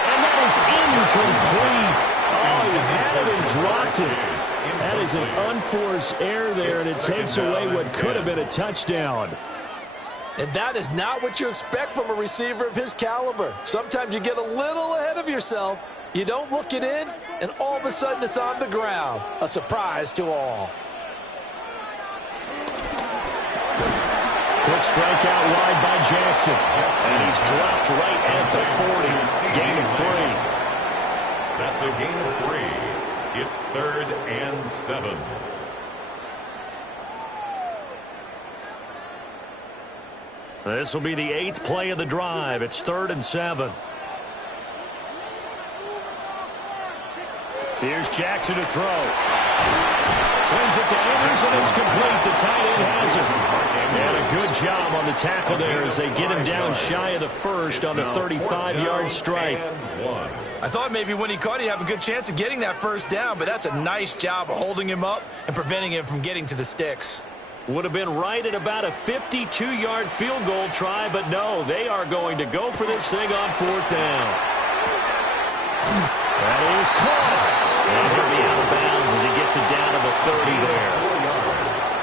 And that is incomplete. Oh, he had it and dropped it. That is an unforced error there, and it takes away what could have been a touchdown. And that is not what you expect from a receiver of his caliber. Sometimes you get a little ahead of yourself. You don't look it in, and all of a sudden it's on the ground. A surprise to all. Quick strike out wide by Jackson. And he's dropped right at the 40. Gain of 3. That's a gain of 3. It's 3rd and 7. This will be the 8th play of the drive. It's 3rd and 7. Here's Jackson to throw. Sends it to Andrews, and it's complete. The tight end has it. And a good job on the tackle there as they get him down shy of the first on the 35-yard strike. I thought maybe when he caught it, he'd have a good chance of getting that first down, but that's a nice job of holding him up and preventing him from getting to the sticks. Would have been right at about a 52-yard field goal try, but no, they are going to go for this thing on 4th down. That is caught. And he'll be out of bounds as he gets it down to the 30 there.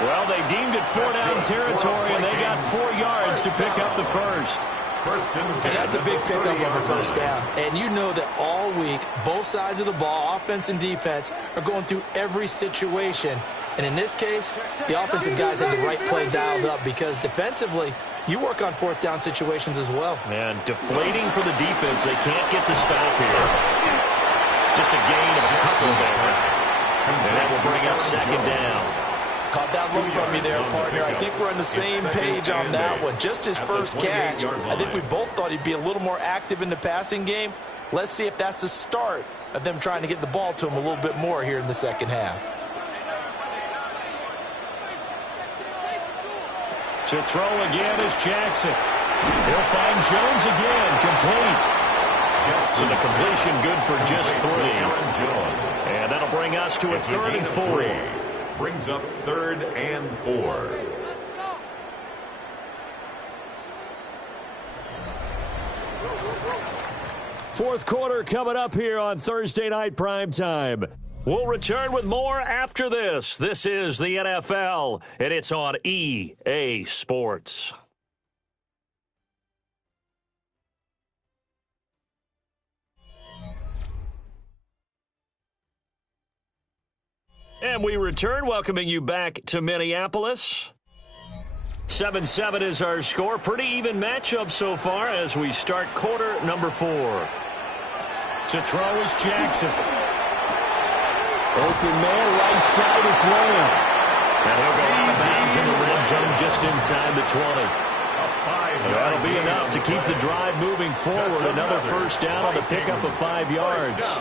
Well, they deemed it 4-down territory, and they got 4 yards to pick up the first. And that's a big pickup of a first down. And you know that all week, both sides of the ball, offense and defense, are going through every situation. And in this case, the offensive guys had the right play dialed up because defensively, you work on 4th down situations as well. And deflating for the defense. They can't get the stop here. Just a gain of a couple there. And that will bring up 2nd down. Caught that look from me there, partner. I think we're on the same page on that one. Just his first catch. I think we both thought he'd be a little more active in the passing game. Let's see if that's the start of them trying to get the ball to him a little bit more here in the second half. To throw again is Jackson. He'll find Jones again, complete. So the completion good for just 3. And that'll bring us to a 3rd and 4. Brings up 3rd and 4. Fourth quarter coming up here on Thursday Night Primetime. We'll return with more after this. This is the NFL, and it's on EA Sports. And we return, welcoming you back to Minneapolis. 7-7 is our score. Pretty even matchup so far as we start quarter number 4. To throw is Jackson. Open man, right side, it's Lamb. And he'll go out of bounds in the red zone just inside the 20. That'll be enough to keep the drive moving forward. Another first down on the pickup of 5 yards.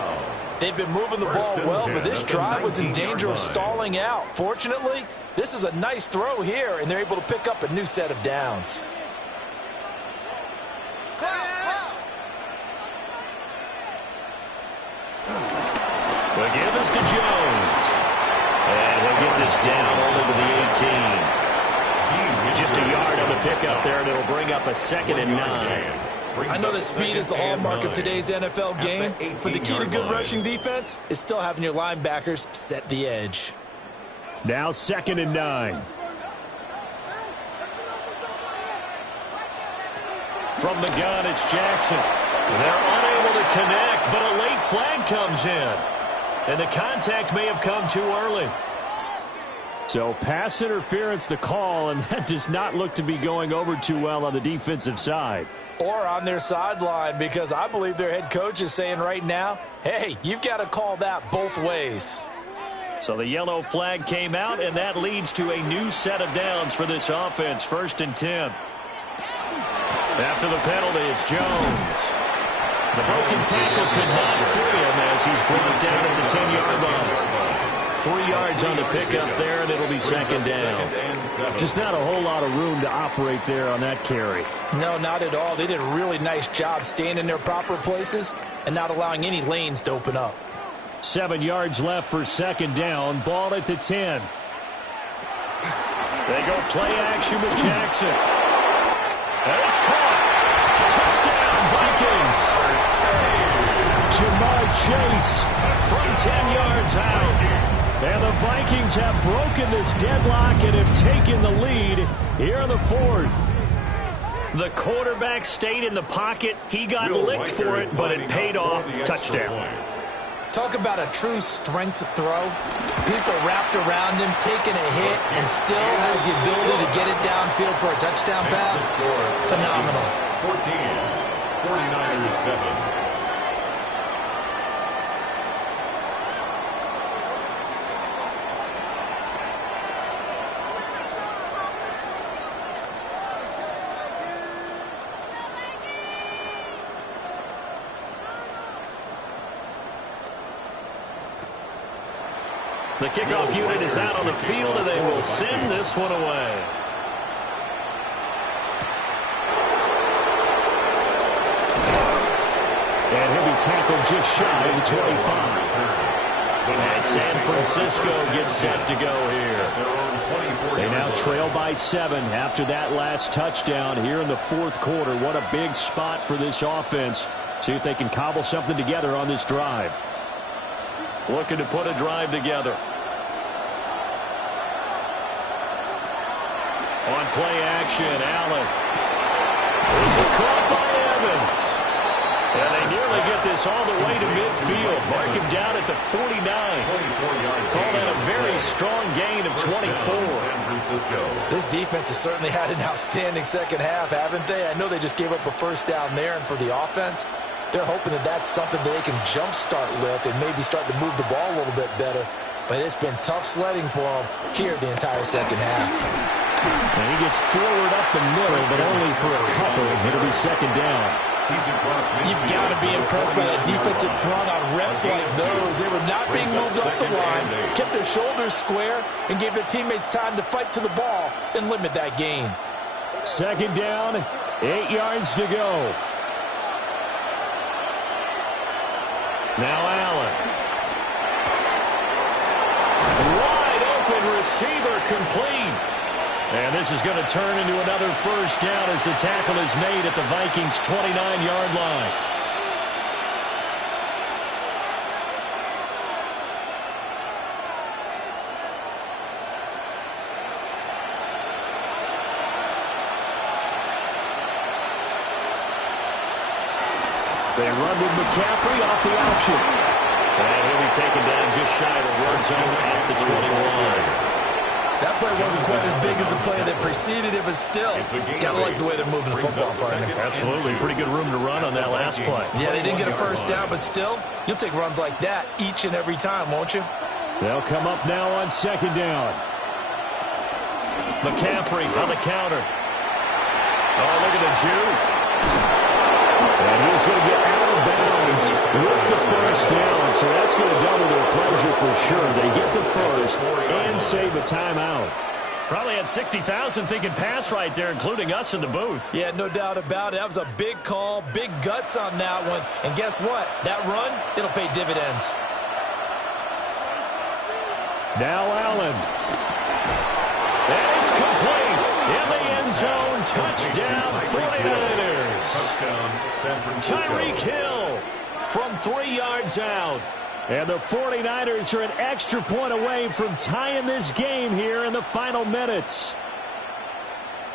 They've been moving the ball well, but this drive was in danger of stalling out. Fortunately, this is a nice throw here, and they're able to pick up a new set of downs. The give is to Jones. And he'll get this down over to the 18. Just a yard on the pickup there, and it'll bring up a 2nd and 9. I know that speed is the hallmark of today's NFL game, but the key to good rushing defense is still having your linebackers set the edge. Now 2nd and 9. From the gun, it's Jackson. They're unable to connect, but a late flag comes in. And the contact may have come too early. So pass interference the call, and that does not look to be going over too well on the defensive side. Or on their sideline, because I believe their head coach is saying right now, hey, you've got to call that both ways. So the yellow flag came out, and that leads to a new set of downs for this offense. 1st and 10. After the penalty, it's Jones. The broken tackle could not free him as he's brought down at the 10-yard line. 3 yards on the pickup there, and it'll be second down. Just not a whole lot of room to operate there on that carry. No, not at all. They did a really nice job staying in their proper places and not allowing any lanes to open up. 7 yards left for second down. Ball at the 10. They go play action with Jackson. And it's caught. Touchdown, Vikings. Jamar Chase from 10 yards out. And the Vikings have broken this deadlock and have taken the lead here in the 4th. The quarterback stayed in the pocket. He got licked for it, but it paid off. Touchdown. Talk about a true strength throw. People wrapped around him, taking a hit, and still has the ability to get it downfield for a touchdown pass. Phenomenal. 14, 49ers 7. The kickoff unit is out on the field, and they will send this one away. And he'll be tackled just shy of the 25. And San Francisco gets set to go here. They now trail by 7 after that last touchdown here in the 4th quarter. What a big spot for this offense. See if they can cobble something together on this drive. Looking to put a drive together. On play action, Allen. This is caught by Evans. And they nearly get this all the way to midfield. Mark him down at the 49. Call that a very strong gain of 24. This defense has certainly had an outstanding second half, haven't they? I know they just gave up a first down there, and for the offense, they're hoping that that's something that they can jumpstart with and maybe start to move the ball a little bit better. But it's been tough sledding for them here the entire second half. And he gets forward up the middle, but only for a couple. It'll be second down. You've got to be impressed by that defensive front on reps like those. They were not being moved off the line, kept their shoulders square, and gave their teammates time to fight to the ball and limit that gain. Second down, 8 yards to go. Now Allen. Wide open receiver complete. And this is going to turn into another first down as the tackle is made at the Vikings' 29-yard line. They run with McCaffrey off the option. And he'll be taken down just shy of the red zone at the 21. That play wasn't quite as big as the play that preceded it, but still, gotta like the way they're moving the football, partner. Absolutely. Pretty good room to run on that last play. Yeah, they didn't get a first down, but still, you'll take runs like that each and every time, won't you? They'll come up now on second down. McCaffrey on the counter. Oh, look at the juke. And he's going to get out of bounds with the first down, so that's going to double their pleasure for sure. They get the first and save a timeout. Probably had 60,000 thinking pass right there, including us in the booth. Yeah, no doubt about it. That was a big call, big guts on that one. And guess what? That run, it'll pay dividends. Now Allen. And it's complete. In the end zone, touchdown 49ers. Touchdown San Francisco. Tyreek Hill from 3 yards out. And the 49ers are an extra point away from tying this game here in the final minutes.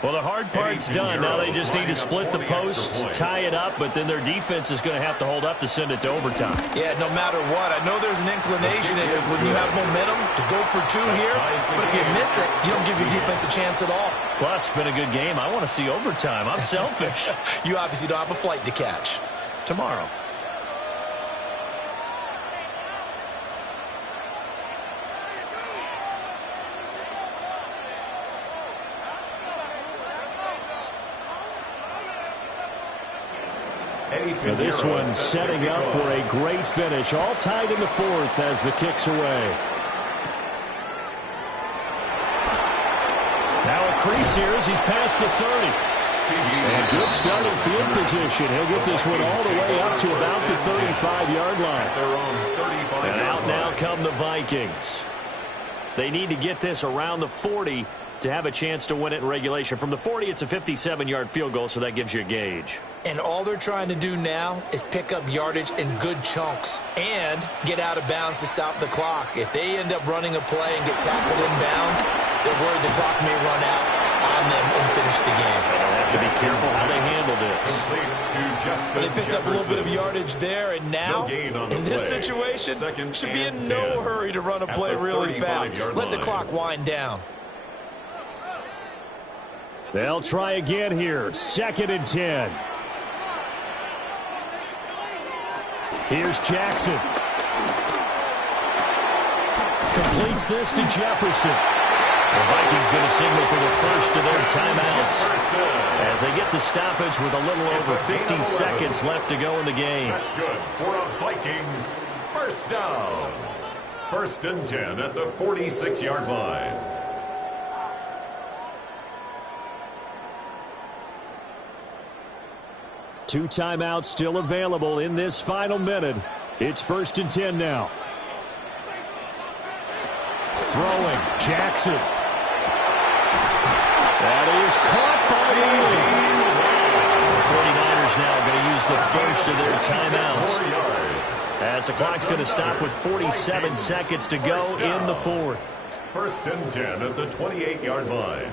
Well, the hard part's done. Now they just need to split the post, tie it up, but then their defense is going to have to hold up to send it to overtime. Yeah, no matter what. I know there's an inclination when you have momentum to go for 2 here, but if you miss it, you don't give your defense a chance at all. Plus, it's been a good game. I want to see overtime. I'm selfish. You obviously don't have a flight to catch. Tomorrow. Now this one setting up for a great finish. All tied in the 4th as the kick's away. crease here as he's past the 30. And good starting field position. He'll get this one all the way up to about the 35-yard line. And out now come the Vikings. They need to get this around the 40 to have a chance to win it in regulation. From the 40, it's a 57-yard field goal, so that gives you a gauge. And all they're trying to do now is pick up yardage in good chunks and get out of bounds to stop the clock. If they end up running a play and get tackled in bounds, they're worried the clock may run out on them and finish the game. They'll have to be careful how they handle this. But they picked up a little bit of yardage there, and now, in this situation, should be in no hurry to run a play really fast. Let the clock wind down. They'll try again here. 2nd and 10. Here's Jackson. Completes this to Jefferson. The Vikings going to signal for the first of their timeouts as they get the stoppage with a little over 50 seconds left to go in the game. That's good for a Vikings first down. 1st and 10 at the 46-yard line. Two timeouts still available in this final minute. It's 1st and 10 now. Throwing, Jackson. That is caught by Lee. The 49ers now going to use the first of their timeouts, as the clock's going to stop with 47 seconds to go in the 4th. 1st and 10 at the 28-yard line.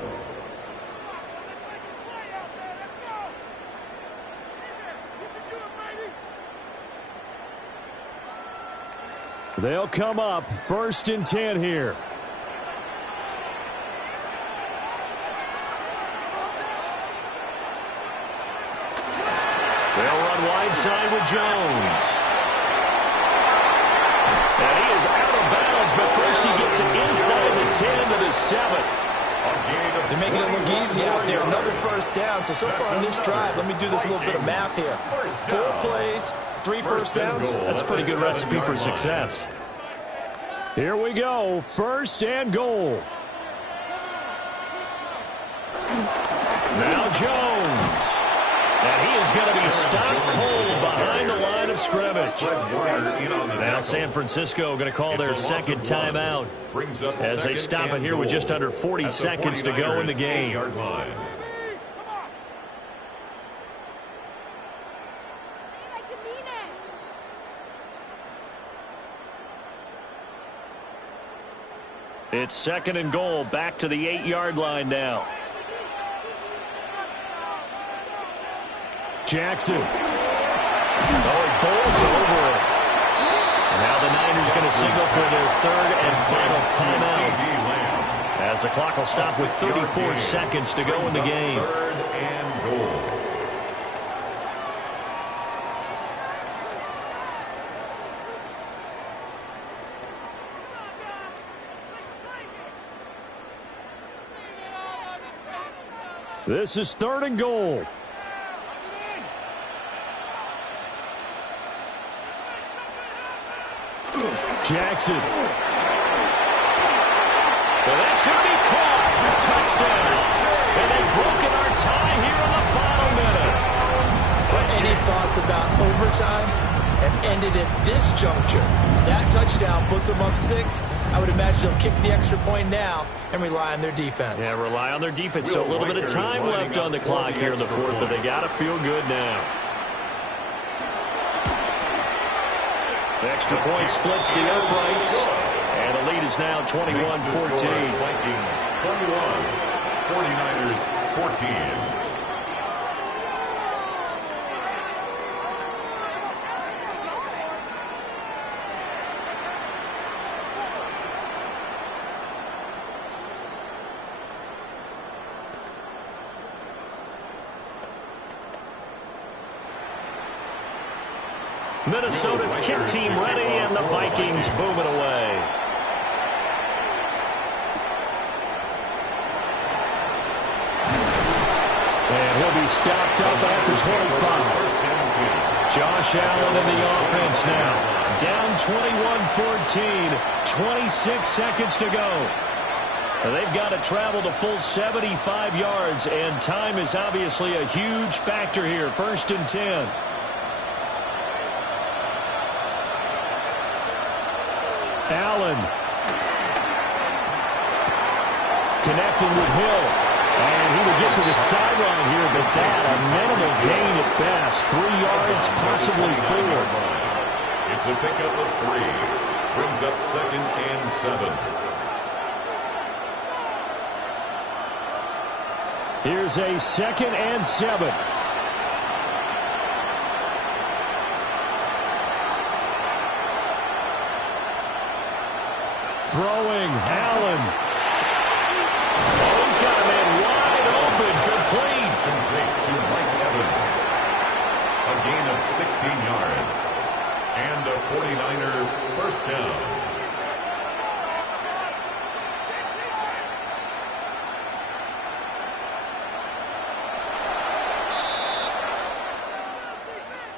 They'll come up 1st and 10 here. They'll run wide side with Jones. And he is out of bounds, but first he gets it inside the 10 to the 7. They're making it look easy out there. Another first down. So far on this drive, let me do this little bit of math here. 4 plays, 3 first downs. That's a pretty good recipe for success. Here we go. 1st and goal. Now Jones. And he is going to be stopped cold behind the line of scrimmage. Now San Francisco going to call their 2nd timeout as they stop it here with just under 40 seconds to go in the game. It's 2nd and goal, back to the 8-yard line now. Jackson. Oh, he bowls over it. And now the Niners going to signal for their 3rd and final timeout, as the clock will stop with 34 seconds to go in the game. 3rd and goal. This is 3rd and goal. Jackson. Well, that's going to be caught for touchdown. And they've broken our tie here in the final minute. Any thoughts about overtime have ended at this juncture? That touchdown puts them up 6. I would imagine they'll kick the extra point now and rely on their defense. Yeah, rely on their defense. So a little bit of time left on the clock here in the 4th, but they got to feel good now. The extra point splits the uprights, and the lead is now 21-14. Vikings 21, 49ers 14. Minnesota's kick team ready, and the Vikings boom it away. And he'll be stopped up at the 25. Josh Allen in the offense now. Down 21-14, 26 seconds to go. They've got to travel the full 75 yards, and time is obviously a huge factor here. 1st and 10. Allen. Connecting with Hill. And he would get to the sideline here, but that, a minimal gain at best. 3 yards, possibly 4. It's a pickup of 3. Brings up 2nd and 7. Here's a 2nd and 7. Throwing, Allen. Oh, he's got a man wide open, complete. Complete to Mike Evans. A gain of 16 yards. And a 49er first down.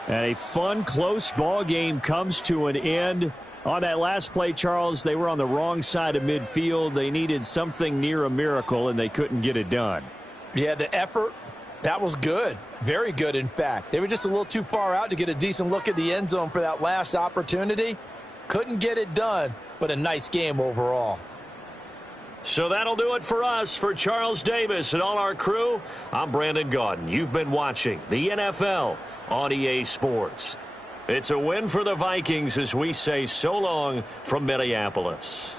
And a fun, close ball game comes to an end. On that last play, Charles, they were on the wrong side of midfield. They needed something near a miracle, and they couldn't get it done. Yeah, the effort, that was good. Very good, in fact. They were just a little too far out to get a decent look at the end zone for that last opportunity. Couldn't get it done, but a nice game overall. So that'll do it for us. For Charles Davis and all our crew, I'm Brandon Gaudin. You've been watching the NFL on EA Sports. It's a win for the Vikings as we say so long from Minneapolis.